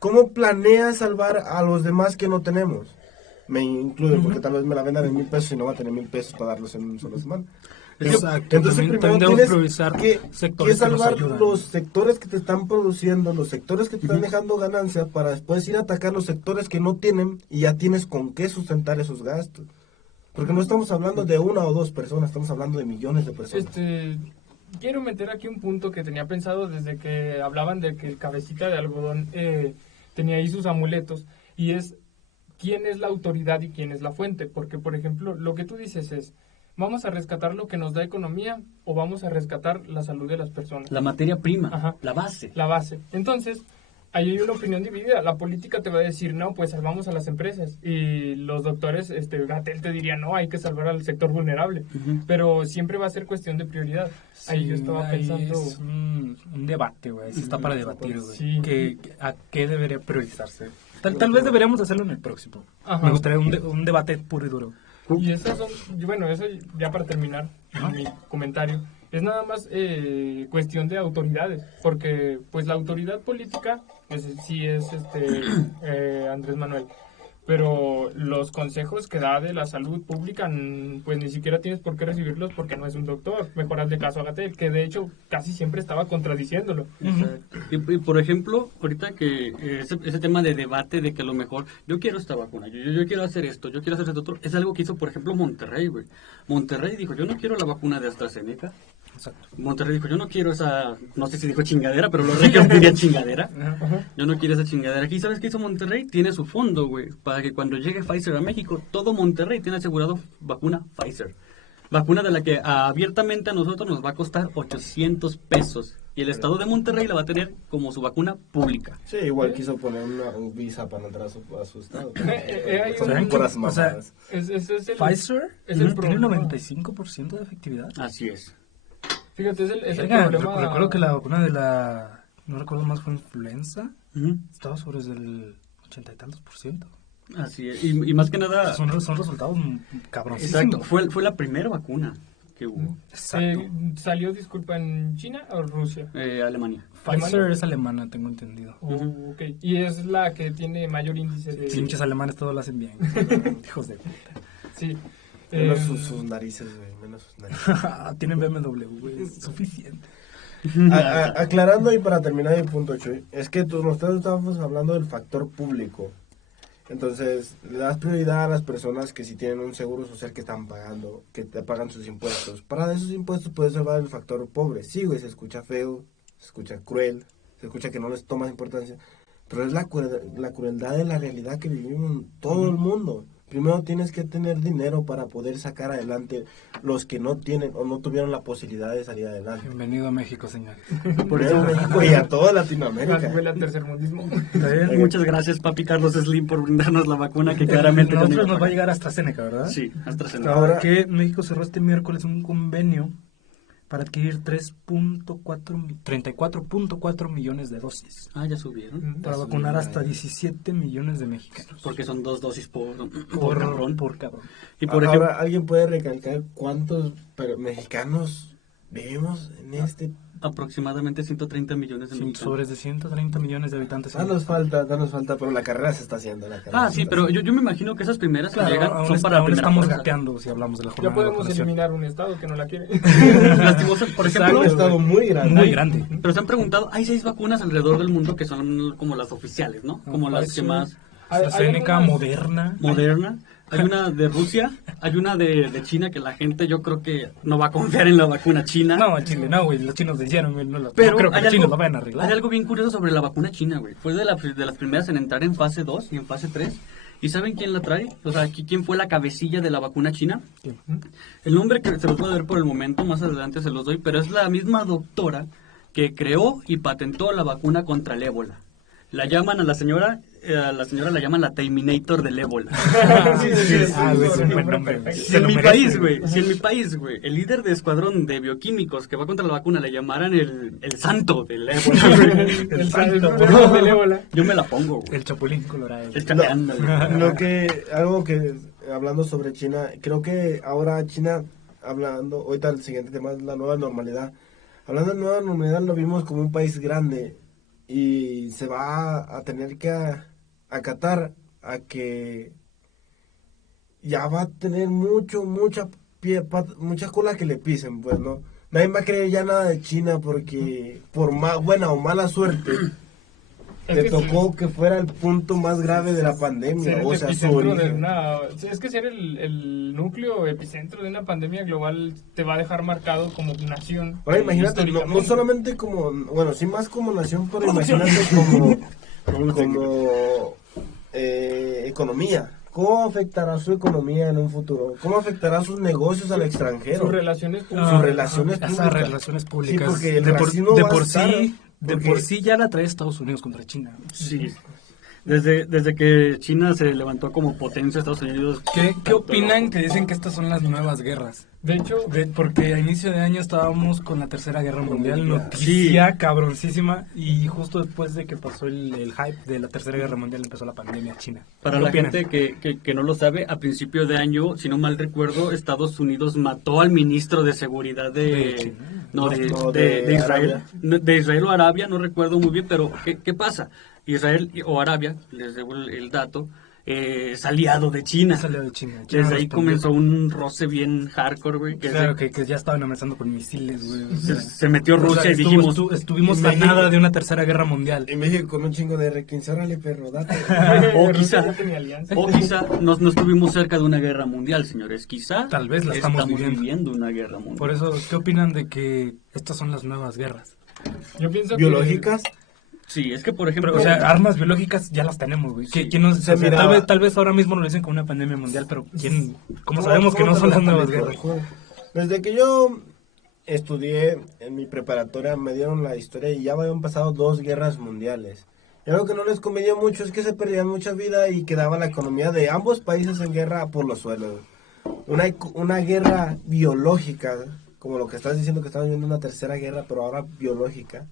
¿cómo planeas salvar a los demás que no tenemos? Me incluyo, porque tal vez me la vendan en 1,000 pesos y no va a tener 1,000 pesos para darlos en una sola semana. Exacto. Entonces También primero debemos tienes priorizar que sectores que nos salvar ayudan. los sectores que te están produciendo, los sectores que te están dejando ganancia, para después ir a atacar los sectores que no tienen y ya tienes con qué sustentar esos gastos. Porque no estamos hablando de una o dos personas, estamos hablando de millones de personas. Quiero meter aquí un punto que tenía pensado desde que hablaban de que el cabecita de algodón tenía ahí sus amuletos, y es quién es la autoridad y quién es la fuente. Porque, por ejemplo, lo que tú dices es, ¿vamos a rescatar lo que nos da economía o vamos a rescatar la salud de las personas? La materia prima, Ajá. la base. La base. Entonces, ahí hay una opinión dividida. La política te va a decir, no, pues salvamos a las empresas. Y los doctores, Gatell te diría, no, hay que salvar al sector vulnerable. Pero siempre va a ser cuestión de prioridad. Ahí yo estaba pensando... Es un debate, güey. Sí está para debatir, güey. Sí. ¿A qué debería priorizarse? Tal vez deberíamos hacerlo en el próximo. Ajá. Me gustaría un debate puro y duro. Y esas son, bueno, eso ya para terminar mi comentario, es nada más cuestión de autoridades, porque pues la autoridad política pues, sí es Andrés Manuel, pero los consejos que da de la salud pública pues ni siquiera tienes por qué recibirlos porque no es un doctor. Mejor hazle caso a Gatell, que de hecho casi siempre estaba contradiciéndolo. Y, por ejemplo, ahorita que ese tema de debate de que a lo mejor yo quiero esta vacuna, yo quiero hacer esto, yo quiero hacer esto otro, es algo que hizo, por ejemplo, Monterrey, güey. Monterrey dijo, yo no quiero la vacuna de AstraZeneca. Exacto. Monterrey dijo, yo no quiero esa, no sé si dijo chingadera, pero los regios dirían chingadera. Yo no quiero esa chingadera. Aquí, ¿sabes qué hizo Monterrey? Tiene su fondo, güey, para que cuando llegue Pfizer a México, todo Monterrey tiene asegurado vacuna Pfizer. Vacuna de la que abiertamente a nosotros nos va a costar 800 pesos. Y el estado de Monterrey la va a tener como su vacuna pública. Sí, igual quiso poner un visa para entrar a su estado. ¿Saben Puras qué? O sea, mamadas. Es Pfizer el tiene problema. 95% de efectividad. Así es. Fíjate, es el Verga, problema. recuerdo que la vacuna de la... No recuerdo más, fue influenza. Ujú. Estaba sobre el 80 y tantos %. Así es. Y más que nada, Son resultados cabroncísimos. exacto, fue la primera vacuna que hubo. Exacto. ¿Salió, disculpa, en China o Rusia? Alemania. Pfizer es alemana, tengo entendido. Ok. Y es la que tiene mayor índice de... Pinches alemanes todos lo hacen bien. Hijos de puta. Sí. Menos sus narices, güey, menos sus narices. Tienen BMW, güey. Es suficiente. Aclarando y para terminar el punto 8, es que nosotros estábamos hablando del factor público. Entonces, le das prioridad a las personas que sí tienen un seguro social que están pagando, que te pagan sus impuestos. Para esos impuestos puedes salvar el factor pobre. Sí, güey, se escucha feo, se escucha cruel, se escucha que no les tomas importancia, pero es la crueldad de la realidad que vivimos todo el mundo. primero tienes que tener dinero para poder sacar adelante los que no tienen o no tuvieron la posibilidad de salir adelante. Bienvenido a México, señor. Por eso México y a toda La Latinoamérica. escuela tercermundismo. Muchas gracias, papi Carlos Slim, por brindarnos la vacuna que claramente... Nosotros nos va a llegar hasta AstraZeneca, ¿verdad? Sí, AstraZeneca. Ahora que México cerró este miércoles un convenio para adquirir 34.4 millones de dosis Ah, ya subieron. para vacunar hasta 17 millones de mexicanos. Porque son 2 dosis por Por cabrón. Por cabrón. Y por ejemplo, Ahora, ¿alguien puede recalcar cuántos mexicanos vivimos en este? aproximadamente 130 millones de mexicanos. Sobre de 130 millones de habitantes. Danos falta, pero la carrera se está haciendo. Sí, pero yo me imagino que esas primeras que Claro, llegan aún, son para aún primera estamos fuerza. gateando si hablamos de la Ya jornada de podemos vacunación. eliminar un estado que no la quiere. Lastimoso, por Es ejemplo, un estado muy grande. Muy grande. pero se han preguntado, hay 6 vacunas alrededor del mundo que son como las oficiales, ¿no? Como las que más... AstraZeneca, algunas- Moderna. Moderna. Hay una de Rusia, hay una de China que la gente yo creo que no va a confiar en la vacuna china. No, en Chile no, güey. Los chinos decían, güey. No, Pero no creo que hay los chinos algo, lo vayan a arreglar. hay algo bien curioso sobre la vacuna china, güey. Fue de las primeras en entrar en fase 2 y en fase 3. ¿Y saben quién la trae? O sea, ¿quién fue la cabecilla de la vacuna china? El nombre que se los voy a dar por el momento, más adelante se los doy, pero es la misma doctora que creó y patentó la vacuna contra el ébola. La llaman a la señora la llaman la Terminator del ébola. Sí, sí, sí, Ah, güey, es un sí, buen sí, nombre. perfecto. Si en mi país, güey, el líder de escuadrón de bioquímicos que va contra la vacuna le llamaran el santo del ébola, güey, El santo del ébola. yo me la pongo, güey. El chapulín colorado. El ándale. Algo que, hablando sobre China, creo que ahora China, ahorita el siguiente tema es la nueva normalidad. Hablando de nueva normalidad, lo vimos como un país grande y se va a tener que acatar a que ya va a tener mucha cola que le pisen, pues, ¿no? Nadie va a creer ya nada de China porque por buena o mala suerte Es te que tocó que fuera el punto más grave de la pandemia, Ser el o sea, su epicentro de origen. es que ser el núcleo epicentro de una pandemia global te va a dejar marcado como nación. Ahora imagínate, no históricamente. solamente como, bueno, sí más como nación, pero imagínate como economía. ¿Cómo afectará su economía en un futuro? ¿Cómo afectará sus negocios al extranjero? Sus relaciones públicas. Sus relaciones Esas públicas. relaciones públicas. Sí, porque el de racismo va a por estar, sí, de porque- por sí ya la trae Estados Unidos contra China. Sí. Desde que China se levantó como potencia, Estados Unidos... ¿Qué opinan que dicen que estas son las nuevas guerras? De hecho, Porque a inicio de año estábamos con la Tercera Guerra Mundial, noticia cabroncísima, y justo después de que pasó el hype de la Tercera Guerra Mundial empezó la pandemia china. Para ¿Qué la opinan? gente que no lo sabe, a principio de año, si no mal recuerdo, Estados Unidos mató al ministro de seguridad De de China. de Israel. Arabia. De Israel o Arabia, no recuerdo muy bien, pero ¿qué pasa? Israel o Arabia, les debo el dato, es aliado de China. Salió de China. China Desde ahí respondió. comenzó un roce bien hardcore, güey. Que Claro, que ya estaban amenazando con misiles, güey. O sea, se metió o sea, Rusia y dijimos... estuvimos Y a México- nada de una Tercera Guerra Mundial. En México con un chingo de R15, órale perro, date. O Rusia quizá, ya tenía alianza. o quizá no estuvimos cerca de una guerra mundial, señores. Quizá Tal vez la estamos viviendo. viviendo una guerra mundial. Por eso, ¿qué opinan de que estas son las nuevas guerras? Yo pienso Biológicas. Sí, es que por ejemplo... Pero, o sea, armas biológicas ya las tenemos, güey. Sí. ¿Quién nos, Se o sea, miraba. tal vez ahora mismo lo dicen como una pandemia mundial, pero ¿cómo sabemos que no son las nuevas guerras? Desde que yo estudié en mi preparatoria me dieron la historia y ya habían pasado 2 guerras mundiales. Y algo que no les convenía mucho es que se perdían mucha vida y quedaba la economía de ambos países en guerra por los suelos. Una guerra biológica, como lo que estás diciendo que estamos viendo una tercera guerra, pero ahora biológica.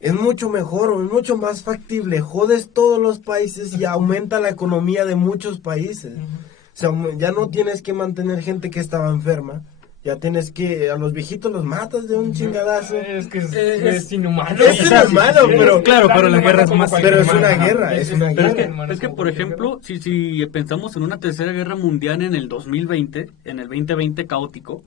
Es mucho mejor, es mucho más factible. Jodes todos los países y aumenta la economía de muchos países. O sea, ya no tienes que mantener gente que estaba enferma. Ya tienes que... A los viejitos los matas de un chingadazo. Es que es inhumano. Es inhumano, pero... claro, pero la guerra es más- Pero es una guerra, es una Pero guerra. es que, por ejemplo, si pensamos en una tercera guerra mundial en el 2020, en el 2020 caótico,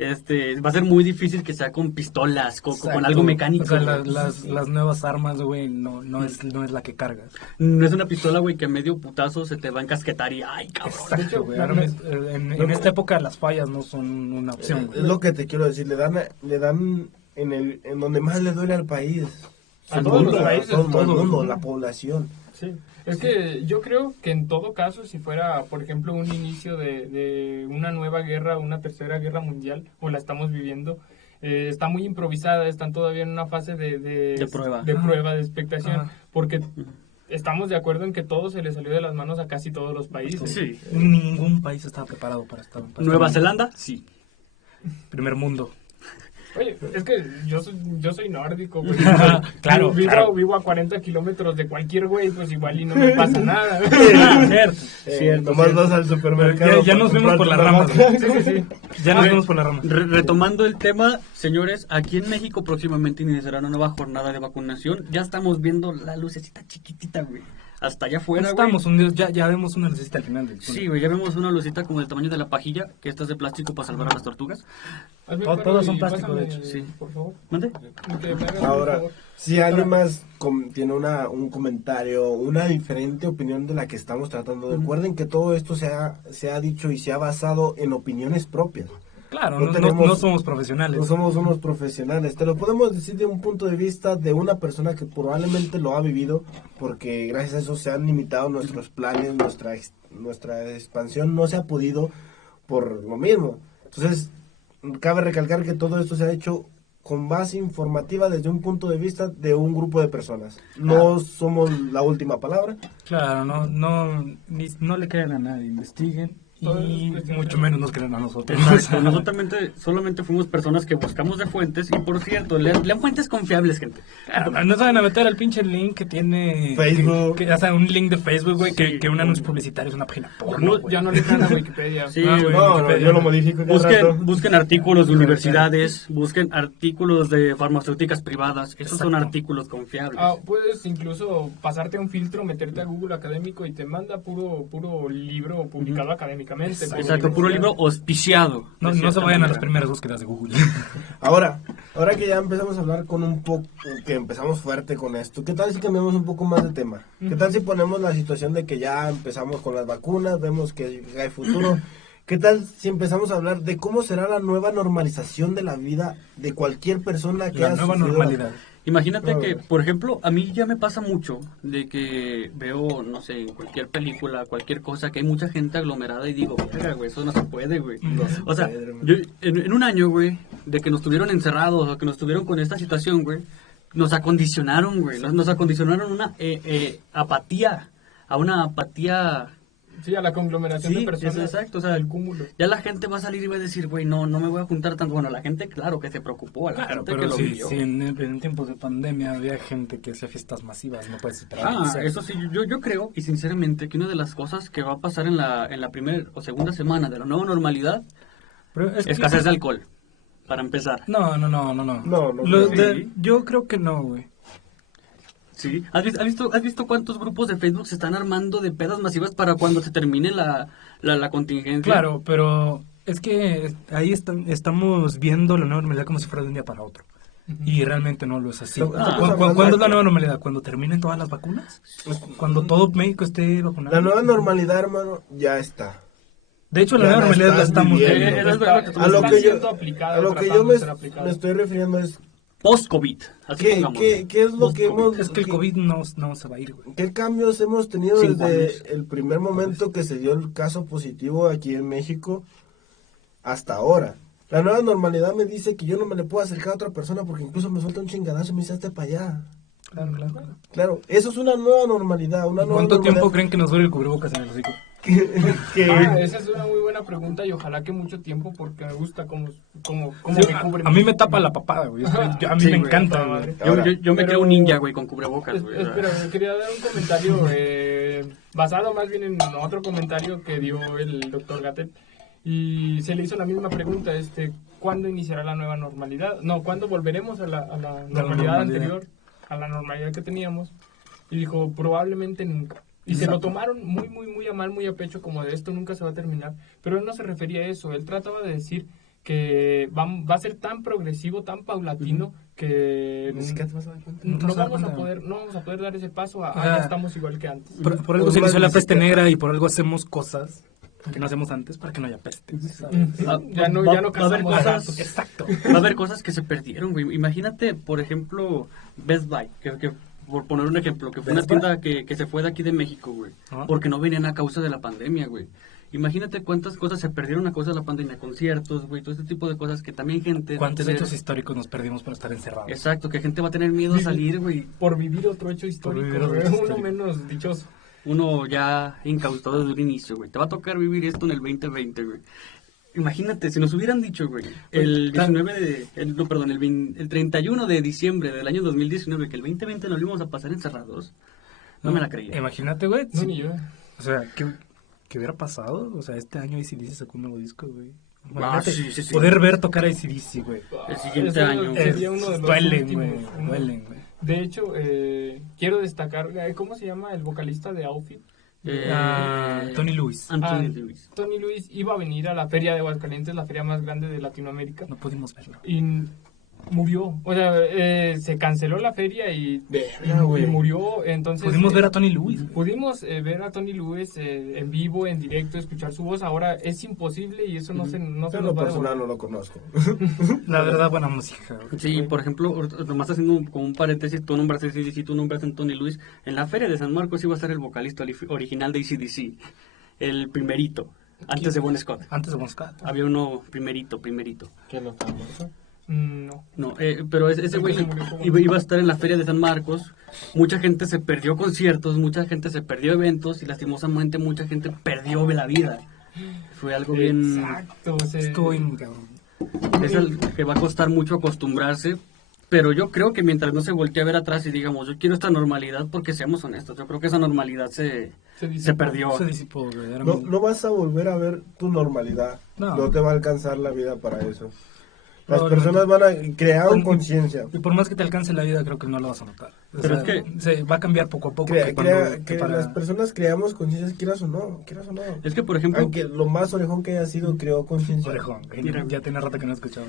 va a ser muy difícil que sea con pistolas, con algo mecánico. O sea, güey. las nuevas armas, güey, no es la que cargas. No es una pistola, güey, que a medio putazo se te va a encasquetar y ¡ay, cabrón! Exacto, güey. Ahora en esta época las fallas no son una opción, güey. Es lo que te quiero decir, le dan en donde más le duele al país. A todos los países, todo el todos. mundo, la población. Sí. Es que yo creo que en todo caso, si fuera, por ejemplo, un inicio de una nueva guerra, una tercera guerra mundial, o la estamos viviendo, está muy improvisada, están todavía en una fase de prueba. De prueba, de expectación, porque Ujú. estamos de acuerdo en que todo se le salió de las manos a casi todos los países. Sí. Ningún país estaba preparado para estar. Nueva Zelanda, sí. Primer mundo. Oye, es que yo soy nórdico, güey. Claro, vivo, claro. vivo a 40 kilómetros de cualquier güey, pues igual y no me pasa nada. Cierto. Nomás vas al supermercado. Ya nos fuimos por las ramas. Sí. Ya nos A ver, fuimos por las ramas. Retomando el tema, señores, aquí en México próximamente iniciará una nueva jornada de vacunación. Ya estamos viendo la lucecita chiquitita, güey. Hasta allá afuera, güey. Estamos hundidos, ya vemos una lucecita al final del túnel. Sí, güey, ya vemos una lucecita como del tamaño de la pajilla, que esta es de plástico para salvar a las tortugas. Hazme Todos un paro son y plástico, pásame, de hecho, sí. Por favor. ¿Mande? Que me hagas un Ahora, favor. si alguien más tiene un comentario, una diferente opinión de la que estamos tratando, recuerden que todo esto se ha dicho y se ha basado en opiniones propias. Claro, No no tenemos- somos profesionales. No somos unos profesionales, te lo podemos decir de un punto de vista de una persona que probablemente lo ha vivido, porque gracias a eso se han limitado nuestros planes, nuestra expansión no se ha podido por lo mismo. Entonces, cabe recalcar que todo esto se ha hecho con base informativa desde un punto de vista de un grupo de personas. No somos la última palabra. Claro, no le crean a nadie, investiguen Todo y es cuestión mucho de- menos nos crean a nosotros. Exacto, nosotros solamente fuimos personas que buscamos de fuentes y por cierto, lean fuentes confiables, gente. Claro, no se van a meter al pinche link que tiene Facebook. o sea, un link de Facebook, güey, Sí. que un anuncio publicitario es una página porno, No, güey. ya no le crean a Wikipedia. Sí, No, güey. No, yo lo modifico cada rato. Busquen artículos de universidades, busquen artículos de farmacéuticas privadas. Esos son Exacto. artículos confiables. Puedes incluso pasarte un filtro, meterte a Google Académico y te manda puro libro publicado académicamente. Exacto, puro libro auspiciado. No, de no se cierta vayan a manera. las primeras búsquedas de Google. Ahora que ya empezamos a hablar con un poco, que empezamos fuerte con esto, ¿qué tal si cambiamos un poco más de tema? ¿Qué tal si ponemos la situación de que ya empezamos con las vacunas, vemos que hay futuro? ¿Qué tal si empezamos a hablar de cómo será la nueva normalización de la vida de cualquier persona que La haya nueva sufrido normalidad. Imagínate No, que, güey. por ejemplo, a mí ya me pasa mucho de que veo, no sé, en cualquier película, cualquier cosa, que hay mucha gente aglomerada y digo, verga, güey, eso no se puede, güey. O sea, puede, hermano. yo, en un año, güey, de que nos tuvieron encerrados o que nos tuvieron con esta situación, güey, nos acondicionaron, güey. Nos acondicionaron una apatía, a una apatía. Sí, a la conglomeración Sí, de personas. es exacto, o sea, el cúmulo. Ya la gente va a salir y va a decir, güey, no me voy a juntar tanto. Bueno, la gente, claro, que se preocupó, a la Claro, gente que pero lo si vivió. en tiempos de pandemia había gente que hacía fiestas masivas, no puedes esperar. Ah, eso sí, yo creo, y sinceramente, que una de las cosas que va a pasar en la primera o segunda semana de la nueva normalidad Pero es que- escasez de alcohol, para empezar. No. No Los creo. de- yo creo que no, güey. ¿Sí? ¿Has visto cuántos grupos de Facebook se están armando de pedas masivas para cuando se termine la contingencia? Claro, pero es que ahí estamos viendo la nueva normalidad como si fuera de un día para otro. Y realmente no lo es así. ¿Cuándo es la nueva normalidad? ¿Cuando terminen todas las vacunas? ¿Cuando todo México esté vacunado? La nueva normalidad, hermano, ya está. De hecho, la Ya nueva la normalidad la estás estamos viviendo. viendo. Es verdad que tú A lo Está que yo, siendo aplicada, a lo que yo tratando me, de ser aplicada. me estoy refiriendo es Post-COVID, así pongamos. ¿qué es lo que hemos... Es que el qué- COVID no se va a ir, güey. ¿Qué cambios hemos tenido 5 desde años. el primer momento que se dio el caso positivo aquí en México hasta ahora? La nueva normalidad me dice que yo no me le puedo acercar a otra persona porque incluso me suelta un chingadazo y me dice hazte para allá. Claro. Claro, eso es una nueva normalidad. Una nueva ¿Cuánto tiempo normalidad creen que nos duele el cubrebocas en el hocico? que- Esa es una muy buena pregunta y ojalá que mucho tiempo porque me gusta cómo Sí, me cubren. a mí me tapa la papada, güey. A mí Sí, me güey, encanta, toda güey. madre. Yo, Ahora, yo me pero- creo un ninja, güey, con cubrebocas, güey. o sea. Espera, quería dar un comentario basado más bien en otro comentario que dio el doctor Gattel y se le hizo la misma pregunta, ¿cuándo iniciará la nueva normalidad? No, ¿cuándo volveremos a la normalidad normalidad. anterior, a la normalidad que teníamos? Y dijo, probablemente nunca. Y se lo tomaron muy a mal, muy a pecho, como de esto nunca se va a terminar. Pero él no se refería a eso, él trataba de decir que va a ser tan progresivo, tan paulatino, que Ni siquiera te vas a dar cuenta. no te vas a dar vamos a cuenta. poder dar ese paso a O sea, ya estamos igual que antes. Por algo Pues se inició más la ni peste siquiera- negra y por algo hacemos cosas que no hacemos antes para que no haya peste. Ya no va a haber cazamos cosas- gatos. Exacto. Va a haber cosas que se perdieron, güey. Imagínate, por ejemplo, Best Buy, que por poner un ejemplo, que fue una tienda que se fue de aquí de México, güey, porque no venían a causa de la pandemia, güey. Imagínate cuántas cosas se perdieron a causa de la pandemia, conciertos, güey, todo este tipo de cosas que también gente... ¿Cuántos hechos históricos nos perdimos por estar encerrados? Exacto, que gente va a tener miedo a salir, güey. Por vivir otro hecho histórico, güey, uno menos dichoso. Uno ya incautado desde un inicio, güey. Te va a tocar vivir esto en el 2020, güey. Imagínate, si nos hubieran dicho, güey, el 31 de diciembre del año 2019, que el 2020 nos lo íbamos a pasar encerrados, no me la creía. Imagínate, güey. No, ni yo. O sea, ¿qué hubiera pasado? O sea, este año AC/DC sacó un nuevo disco, güey. Sí. Poder ver tocar a AC/DC, güey. El siguiente año. Sería uno de los Duelen, últimos, güey. Duelen, güey. De hecho, quiero destacar, ¿cómo se llama el vocalista de Outfit? Tony Lewis. Anthony Lewis. Tony Lewis iba a venir a la feria de Aguascalientes, la feria más grande de Latinoamérica. No pudimos verlo. Y murió. O sea, se canceló la feria y murió. Entonces Pudimos ver a Tony Lewis. Pudimos ver a Tony Lewis en vivo, en directo, escuchar su voz. Ahora es imposible y eso no se nos Yo en lo va a personal no lo conozco. La verdad, buena música, güey. Sí, por ejemplo, nomás haciendo como un paréntesis, tú nombras AC/DC, tú nombras a Anthony Lewis. En la feria de San Marcos iba a estar el vocalista original de AC/DC, el primerito, antes de Bon Scott. Antes de Bon Scott. Había uno primerito. ¿Qué no está muerto? No. Pero ese güey iba a estar en la feria de San Marcos. Mucha gente se perdió conciertos, mucha gente se perdió eventos y lastimosamente mucha gente perdió la vida. Fue algo bien... Exacto. Estuvo bien, cabrón. Es el que va a costar mucho acostumbrarse, pero yo creo que mientras no se voltee a ver atrás y digamos, yo quiero esta normalidad, porque seamos honestos, yo creo que esa normalidad se perdió. Se disipó, güey. No vas a volver a ver tu normalidad. No te va a alcanzar la vida para eso. Las personas van a crear conciencia. Y por más que te alcance la vida, creo que no lo vas a notar. Pero es que se va a cambiar poco a poco. Las personas creamos conciencia, quieras o no. Es que, por ejemplo... Aunque lo más orejón que haya sido, creó conciencia. Orejón. Ya tiene rato que no he escuchado.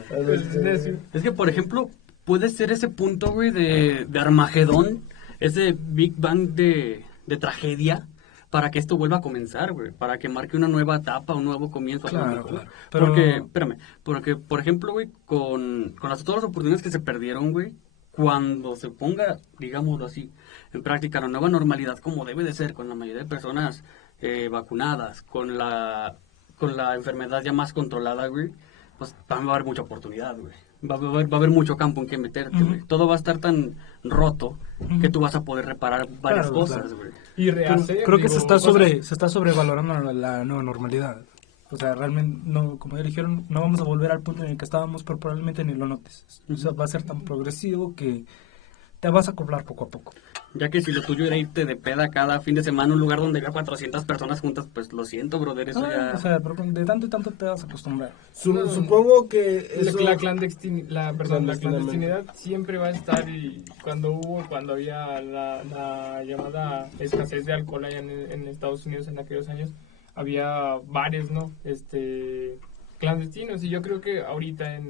Es que, por ejemplo, puede ser ese punto, güey, de Armagedón, ese Big Bang de tragedia, para que esto vuelva a comenzar, güey, para que marque una nueva etapa, un nuevo comienzo. Claro. Porque, por ejemplo, güey, con todas las oportunidades que se perdieron, güey, cuando se ponga, digámoslo así, en práctica la nueva normalidad como debe de ser, con la mayoría de personas vacunadas, con la enfermedad ya más controlada, güey, pues va a haber mucha oportunidad, güey. Va a haber mucho campo en que meterte, güey. Todo va a estar tan roto que tú vas a poder reparar varias cosas, güey. Y rehacer. Creo que se está sobrevalorando la nueva normalidad. O sea, realmente, no, como ya dijeron, no vamos a volver al punto en el que estábamos, pero probablemente ni lo notes. O sea, va a ser tan progresivo que te vas a acoplar poco a poco. Ya que si lo tuyo era irte de peda cada fin de semana a un lugar donde había 400 personas juntas, pues lo siento, brother, eso ya... O sea, pero de tanto y tanto te vas a acostumbrar. Supongo que eso... La clandestinidad siempre va a estar, y cuando había la llamada escasez de alcohol allá en Estados Unidos en aquellos años, había bares, ¿no? Clandestinos, y yo creo que ahorita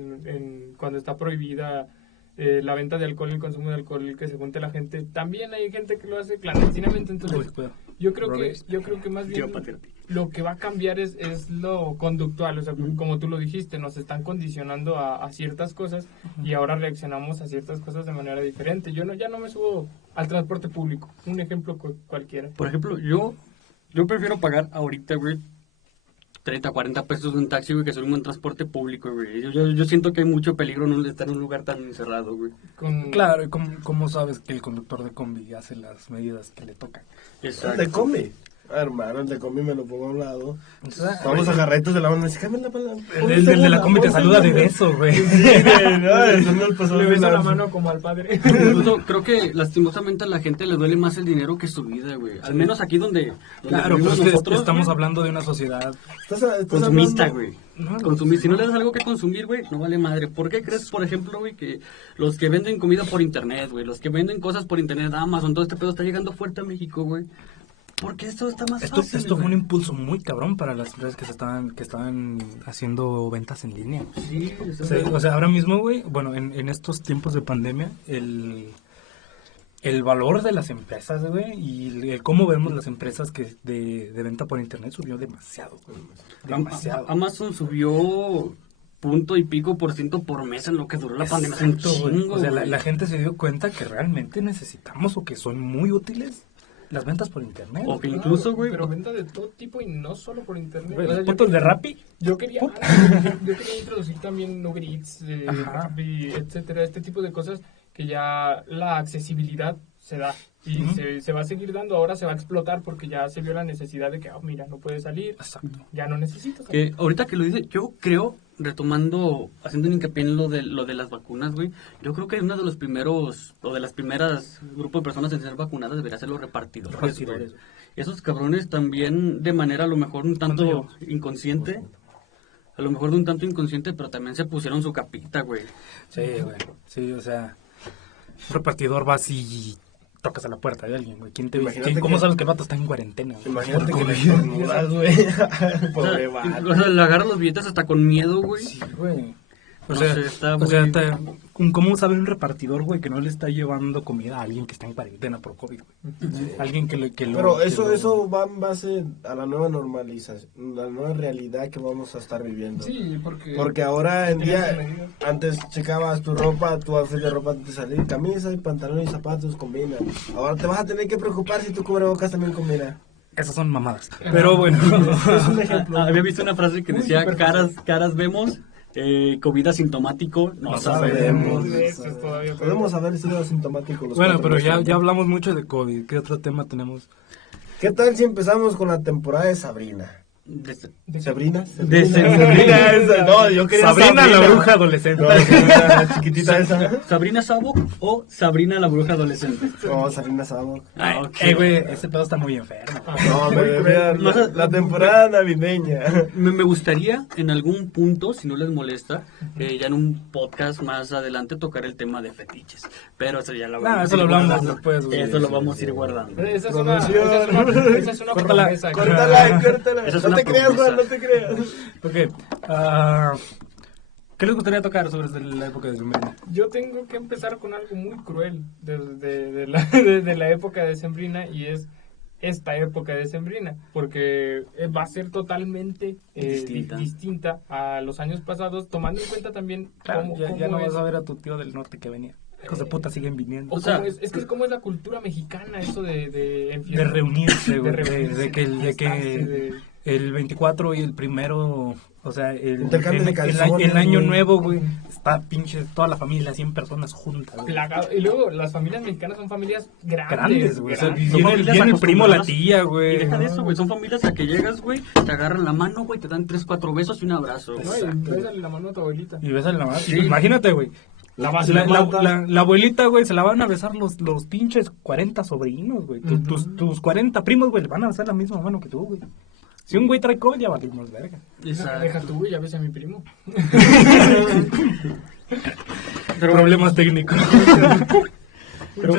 cuando está prohibida la venta de alcohol y el consumo de alcohol, que se junte la gente, también hay gente que lo hace clandestinamente. Entonces yo creo que más bien lo que va a cambiar es lo conductual. O sea, como tú lo dijiste, nos están condicionando a ciertas cosas y ahora reaccionamos a ciertas cosas de manera diferente. Yo ya no me subo al transporte público, un ejemplo cualquiera. Por ejemplo, yo prefiero pagar ahorita, güey, 30, 40 pesos de un taxi, güey, que subirme en transporte público, güey. Yo siento que hay mucho peligro en estar en un lugar tan encerrado, güey. Claro, y ¿cómo sabes que el conductor de combi hace las medidas que le tocan? Exacto. El de combi. Hermano, el de combi me lo pongo a un lado. Vamos a agarritos de la mano. El de la combi te saluda de beso, güey. Le besa la mano como al padre. Incluso creo que lastimosamente a la gente le duele más el dinero que su vida, güey. Al menos aquí donde claro, pues nosotros estamos hablando de una sociedad consumista, güey. Si no le das algo que consumir, güey, no vale madre. ¿Por qué crees, por ejemplo, güey, que los que venden comida por internet, güey, los que venden cosas por internet, Amazon, todo este pedo está llegando fuerte a México, güey? Porque esto está más fácil. Esto fue un impulso muy cabrón para las empresas que estaban haciendo ventas en línea. Sí, o sea, ahora mismo, güey, bueno, en estos tiempos de pandemia, el valor de las empresas, güey, y el cómo vemos las empresas que de venta por internet subió demasiado, güey. Demasiado. Amazon subió punto y pico por ciento por mes en lo que duró la pandemia. Es un Exacto, güey. chingo, O sea, güey. la gente se dio cuenta que realmente necesitamos o que son muy útiles las ventas por internet. O que incluso, güey, Pero venta de todo tipo y no solo por internet. Güey, O sea, los yo puntos de Rappi. Yo quería introducir también Uber Eats, Ajá. Rappi, etcétera, este tipo de cosas que ya la accesibilidad se da y se va a seguir dando. Ahora se va a explotar porque ya se vio la necesidad de que, mira, no puedes salir, Exacto. ya no necesitas salir. que ahorita que lo dice, yo creo, retomando, haciendo un hincapié en lo de las vacunas, güey, yo creo que uno de los primeros, o de las primeras grupos de personas en ser vacunadas debería ser los repartidores. Repartidores. Güey. Esos cabrones también, de manera a lo mejor un tanto inconsciente, pero también se pusieron su capita, güey. Sí, güey. Sí, o sea, un repartidor va así y tocas a la puerta de alguien, güey. ¿Cómo sabes que el vato está en cuarentena, güey? Imagínate que le estornudas, güey. Pobre vato. O sea, le agarran los billetes hasta con miedo, güey. Sí, güey. O No sea, sé, está o sea, muy- ¿cómo sabe un repartidor, güey, que no le está llevando comida a alguien que está en cuarentena por COVID, güey? Alguien que lo... Pero que eso, lo- eso va en base a la nueva normalización, la nueva realidad que vamos a estar viviendo. Sí, Porque ahora en en esas día, medidas. antes checabas tu ropa, tu outfit de ropa te salía, camisa y pantalón y zapatos combinan. Ahora te vas a tener que preocupar si tu cubrebocas también combina. Esas son mamadas. Pero bueno. Es un ejemplo. Había visto una frase que decía, caras vemos, COVID asintomático, no sabemos. Eso es todavía peor. Podemos haber sido asintomáticos los Bueno, cuatro pero meses, ya ¿no? hablamos mucho de COVID. ¿Qué otro tema tenemos? ¿Qué tal si empezamos con la temporada de Sabrina? ¿Sabrina? De Sabrina esa, no, yo quería Sabrina la bruja adolescente. No, la chiquitita esa. ¿Sabrina Sabo o Sabrina la bruja adolescente? No, Sabrina Sabo. Ah, ok. Güey, ese pedo está muy enfermo. No, me refiero a la temporada navideña. Me gustaría en algún punto, si no les molesta, ya en un podcast más adelante tocar el tema de fetiches. Pero eso ya lo vamos eso a ir lo hablamos guardando. después, güey. Eso lo vamos a ir guardando. Esa es Producción. esa es una Córtala, promesa. Córtala, córtala. Esa es No una te creas, promesa. Juan, no te creas. Ok. ¿Qué les gustaría tocar sobre la época de Sembrina? Yo tengo que empezar con algo muy cruel de la época de Sembrina y es esta época de Sembrina, porque va a ser totalmente distinta a los años pasados, tomando en cuenta también Claro, cómo, ya cómo no es, vas a ver a tu tío del norte que venía. Hijos de puta siguen viniendo. o O sea, cómo es que es como es la cultura mexicana, eso de De reunirse, güey. De que estarse, el 24 y el primero, o sea, Intercambio de calzones, el año güey. nuevo, güey, está pinche toda la familia, 100 personas juntas, güey. plagado. Y luego las familias mexicanas son familias Grandes, güey. O sea, grandes. Son viene familias el primo, la acostumbradas. tía, Y güey. deja de eso, güey. Son familias a que llegas, güey, te agarran la mano, güey, te dan 3, 4 besos y un abrazo. No, güey. y bésale la mano a tu abuelita. Y besale la mano. Sí. Imagínate, güey. La La abuelita, güey, se la van a besar los pinches 40 sobrinos, güey. Tus 40 primos, güey, le van a besar la misma mano que tú, güey. Si un güey trae COVID, ya valimos verga. Exacto. Deja tú, güey, ya ves a mi primo. Problemas técnicos. Pero,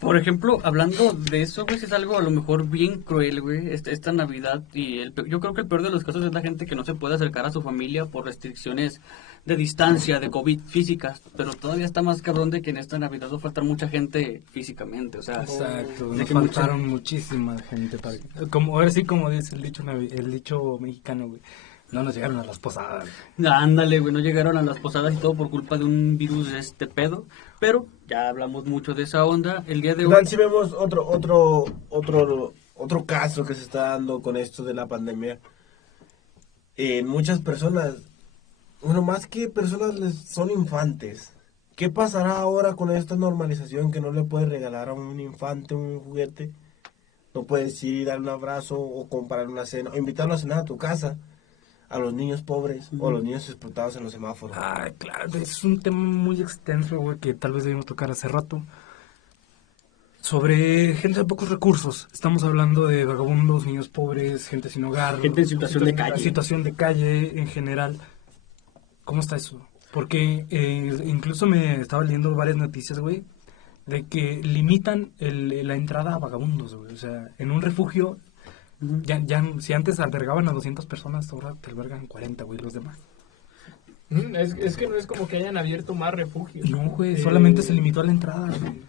por ejemplo, hablando de eso, güey, es algo a lo mejor bien cruel, güey, esta Navidad. Y yo creo que el peor de los casos es la gente que no se puede acercar a su familia por restricciones de distancia, de COVID físicas. Pero todavía está más cabrón de que en esta Navidad va a faltar mucha gente físicamente, o sea. Exacto, de nos que faltaron muchísima gente para ahora sí, como dice el dicho mexicano, güey, no nos llegaron a las posadas. Ándale, güey, no llegaron a las posadas y todo por culpa de un virus pedo. Pero ya hablamos mucho de esa onda. El día de hoy. Si vemos otro caso que se está dando con esto de la pandemia, muchas personas, bueno, más que personas son infantes. ¿Qué pasará ahora con esta normalización que no le puedes regalar a un infante un juguete? No puedes ir y darle un abrazo o comprar una cena o invitarlo a cenar a tu casa, a los niños pobres o a los niños explotados en los semáforos. Ay, claro, es un tema muy extenso, güey, que tal vez debimos tocar hace rato. Sobre gente de pocos recursos. Estamos hablando de vagabundos, niños pobres, gente sin hogar. Gente en situación de calle. Situación de calle en general. ¿Cómo está eso? Porque incluso me estaba leyendo varias noticias, güey, de que limitan la entrada a vagabundos, güey. O sea, en un refugio, ya si antes albergaban a 200 personas, ahora te albergan 40, güey, los demás. Es que no es como que hayan abierto más refugios. No, güey, solamente se limitó a la entrada, güey.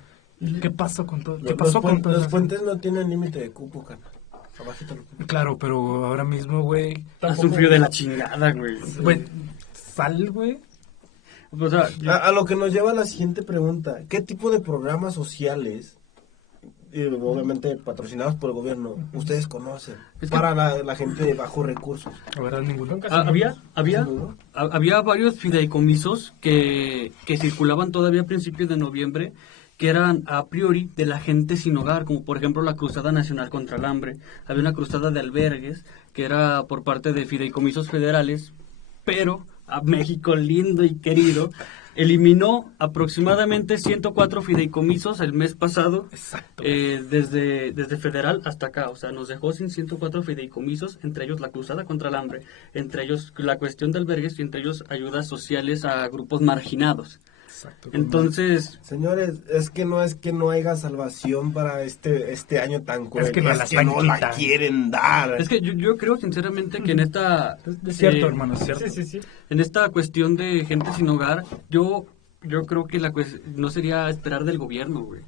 ¿Qué pasó con todo? ¿Qué pasó con todo Los eso? puentes no tienen límite de cupo, carnal. Abajito lo- Claro, pero ahora mismo, güey, Ha sufrido de la chingada, güey. güey, sal, güey. O sea, A lo que nos lleva a la siguiente pregunta. ¿Qué tipo de programas sociales, obviamente patrocinados por el gobierno, ustedes conocen Es que- para la gente de bajos recursos? La verdad, ninguno. Nunca Ah, había ¿Seguro? había varios fideicomisos que circulaban todavía a principios de noviembre, que eran a priori de la gente sin hogar, como por ejemplo la Cruzada Nacional contra el Hambre. Había una cruzada de albergues que era por parte de fideicomisos federales, pero a México lindo y querido eliminó aproximadamente 104 fideicomisos el mes pasado, Exacto. desde federal hasta acá. O sea, nos dejó sin 104 fideicomisos, entre ellos la Cruzada contra el Hambre, entre ellos la cuestión de albergues y entre ellos ayudas sociales a grupos marginados. Exacto. Entonces, Señores, es que no haya salvación para este año tan cruel. Es que no la están no la quitando. quieren dar. es que yo creo sinceramente que en esta... Es cierto, eh, hermano, es cierto. Sí. En esta cuestión de gente sin hogar, yo creo que no sería esperar del gobierno, güey.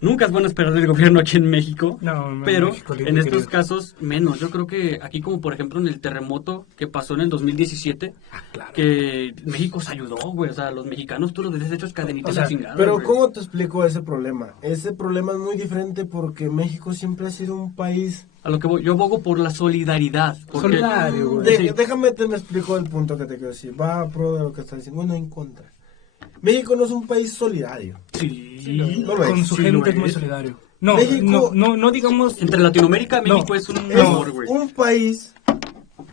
Nunca es bueno esperar del gobierno aquí en México, No, pero México lindo en y estos querido. casos menos. Yo creo que aquí, como por ejemplo en el terremoto que pasó en el 2017, Claro. que México se ayudó, güey. O sea, los mexicanos tú los ves hechos cadenitas O sea, la chingada, Pero güey. ¿cómo te explico ese problema? Ese problema es muy diferente porque México siempre ha sido un país... A lo que voy, yo abogo por la solidaridad. Porque, Solidario, güey. Sí. Déjame te me explico el punto que te quiero decir. Va a pro de lo que estás diciendo. Bueno, en contra. México no es un país solidario. Sí. No lo Con es. su sí gente lo es muy es. solidario. No, México- no digamos... Entre Latinoamérica, No. México es un Es amor, güey. un país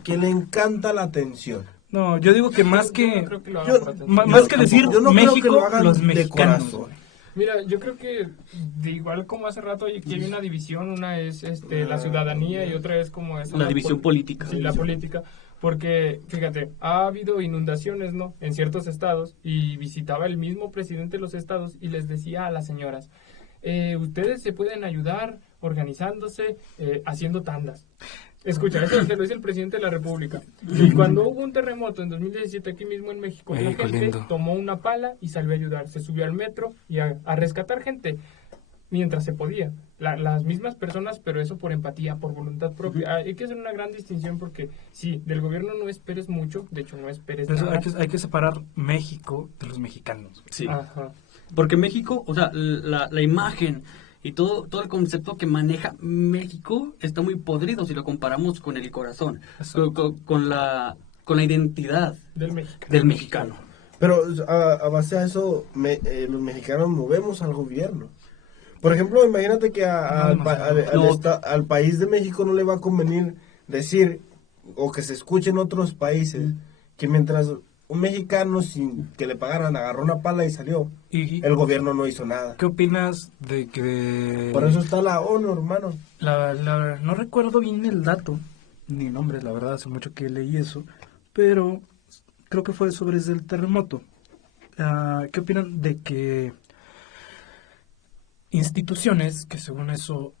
que le encanta la atención. No, yo digo que más que... No creo que lo Yo- hagan por atención. Más que decir Yo no creo que México, lo hagan los de mexicanos. corazón. güey. Mira, yo creo que de igual como hace rato aquí hay una división, una es la ciudadanía y otra es como es La división política. Sí, la política, porque fíjate, ha habido inundaciones, ¿no? En ciertos estados y visitaba el mismo presidente de los estados y les decía a las señoras, ustedes se pueden ayudar organizándose, haciendo tandas. Escucha, eso se lo dice el presidente de la República. Y cuando hubo un terremoto en 2017 aquí mismo en México, la México gente lindo. tomó una pala y salió a ayudar. Se subió al metro y a rescatar gente mientras se podía. Las mismas personas, pero eso por empatía, por voluntad propia. Hay que hacer una gran distinción porque sí, del gobierno no esperes mucho, de hecho no esperes Entonces, nada. hay que separar México de los mexicanos. Sí. Ajá. Porque México, o sea, la imagen y todo el concepto que maneja México está muy podrido si lo comparamos con el corazón, Exacto. con la identidad Del México. del mexicano. Pero a base a eso, los mexicanos movemos al gobierno. Por ejemplo, imagínate que al país de México no le va a convenir decir o que se escuche en otros países que mientras un mexicano sin que le pagaran agarró una pala y salió, ¿Y el gobierno no hizo nada. qué opinas de que... Por eso está la ONU, hermano. No recuerdo bien el dato, ni nombre, la verdad, hace mucho que leí eso, pero creo que fue sobre el terremoto. ¿Qué opinan de que instituciones que según eso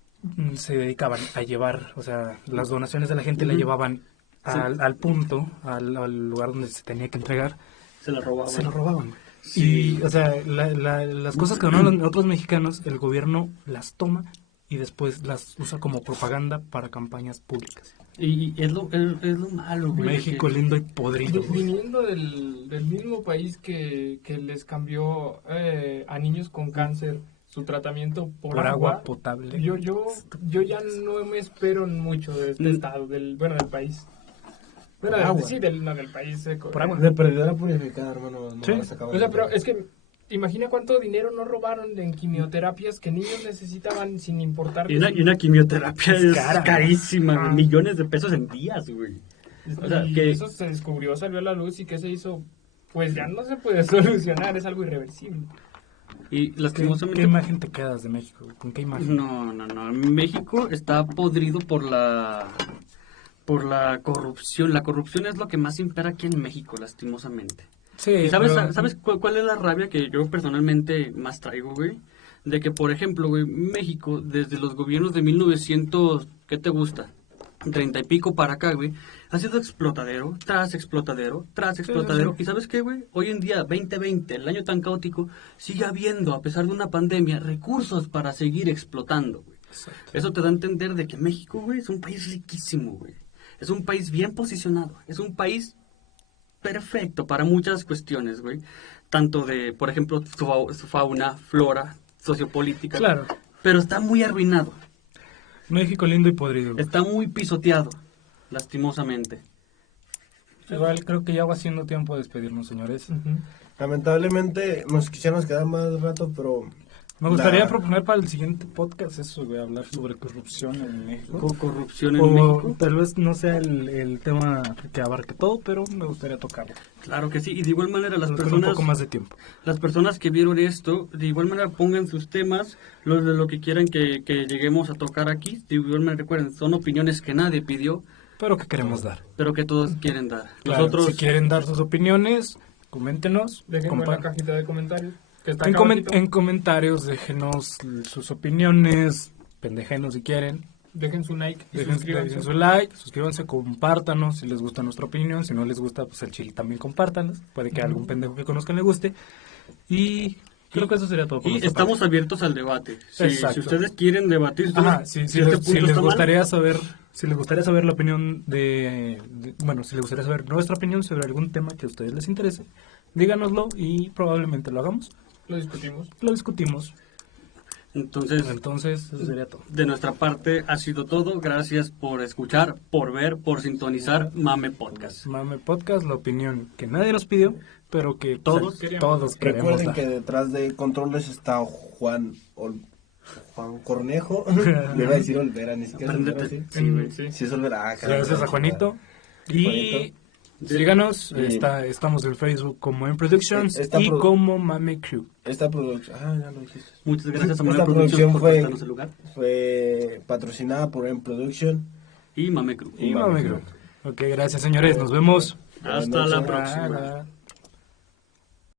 se dedicaban a llevar, o sea, las donaciones de la gente la llevaban al punto, al lugar donde se tenía que entregar, Se la robaban. se lo robaban? Sí. Y, o sea, las cosas que donaron otros mexicanos, el gobierno las toma y después las usa como propaganda para campañas públicas. Y es lo malo, güey. México que- lindo y podrido. Viniendo del mismo país que les cambió a niños con cáncer su tratamiento por agua potable. Yo ya no me espero mucho de este estado, del país. Bueno, agua. sí, del país. Por agua. De perdedora purificada, hermano. No Sí. la sacaban. O sea, pero es que imagina cuánto dinero no robaron en quimioterapias que niños necesitaban sin importar. Y una quimioterapia es cara. carísima, güey, Ah. millones de pesos en días, güey. O sea, Y que eso se descubrió, salió a la luz y que se hizo, pues ya no se puede solucionar, es algo irreversible. y ¿Qué lastimosamente imagen te quedas de México? ¿Con qué imagen? no, México está podrido por la corrupción. La corrupción es lo que más impera aquí en México, lastimosamente. Sí, ¿Y sabes, pero- sabes cuál es la rabia que yo personalmente más traigo, güey? De que, por ejemplo, güey, México, desde los gobiernos de 1900, ¿qué te gusta? 30 y pico para acá, güey, ha sido explotadero, tras explotadero, tras explotadero. ¿Y sabes qué, güey? Hoy en día, 2020, el año tan caótico, sigue habiendo, a pesar de una pandemia, recursos para seguir explotando, güey. Exacto. Eso te da a entender de que México, güey, es un país riquísimo, güey. Es un país bien posicionado. Es un país perfecto para muchas cuestiones, güey. Tanto de, por ejemplo, su fauna, flora, sociopolítica. Claro. Pero está muy arruinado. México lindo y podrido. Está muy pisoteado, lastimosamente. Igual creo que ya va siendo tiempo de despedirnos, señores. Lamentablemente nos quisiéramos quedar más rato, pero... Me gustaría proponer para el siguiente podcast eso, güey, hablar sobre corrupción en México. Corrupción en O México. tal vez no sea el tema que abarque todo, pero me gustaría tocarlo. Claro que sí, y de igual manera Con un poco más de tiempo. las personas que vieron esto, de igual manera pongan sus temas, de lo que quieran que lleguemos a tocar aquí. De igual manera recuerden, son opiniones que nadie pidió, Pero que queremos dar. pero que todos quieren dar. Claro, Nosotros, si quieren dar sus opiniones, coméntenos. Déjenme en la cajita de comentarios. Que está En, acá abajito. en comentarios déjenos sus opiniones, pendejenos si quieren. Dejen su like y Dejen suscríbanse. su like, suscríbanse, compártanos si les gusta nuestra opinión. Si no les gusta, pues el chile también compártanos. Puede que a algún pendejo que conozcan le guste. Y creo que eso sería todo por y nuestra estamos parte. abiertos al debate. Exacto. Si ustedes quieren debatir, Ajá, si este les punto está mal, gustaría saber, si les gustaría saber la opinión bueno, si les gustaría saber nuestra opinión sobre algún tema que a ustedes les interese, díganoslo y probablemente lo hagamos. Lo discutimos. Lo discutimos. entonces, Eso sería todo. de nuestra parte ha sido todo. Gracias por escuchar, por ver, por sintonizar Mame Podcast. Mame Podcast, la opinión que nadie nos pidió, pero que todos queremos Recuerden dar. que detrás de controles está Juan Cornejo. Le iba a decir Olvera, ni siquiera es Olvera, Apréndete. ¿sí? Sí, güey. Sí. Sí, es Olvera. Ah, caray, Gracias a Juanito. Y Juanito. síganos, Y- estamos en Facebook como En Productions Esta y pro- como Mame Crew. Esta producción... Ah, ya lo dijiste. Muchas gracias a Esta Mame producción Productions por fue- prestarnos el lugar. Fue patrocinada por M Production. Y Mame Crew. Y Mame Crew. Ok, gracias señores, nos vemos. Hasta la Buenas noches. próxima. Bye, bye.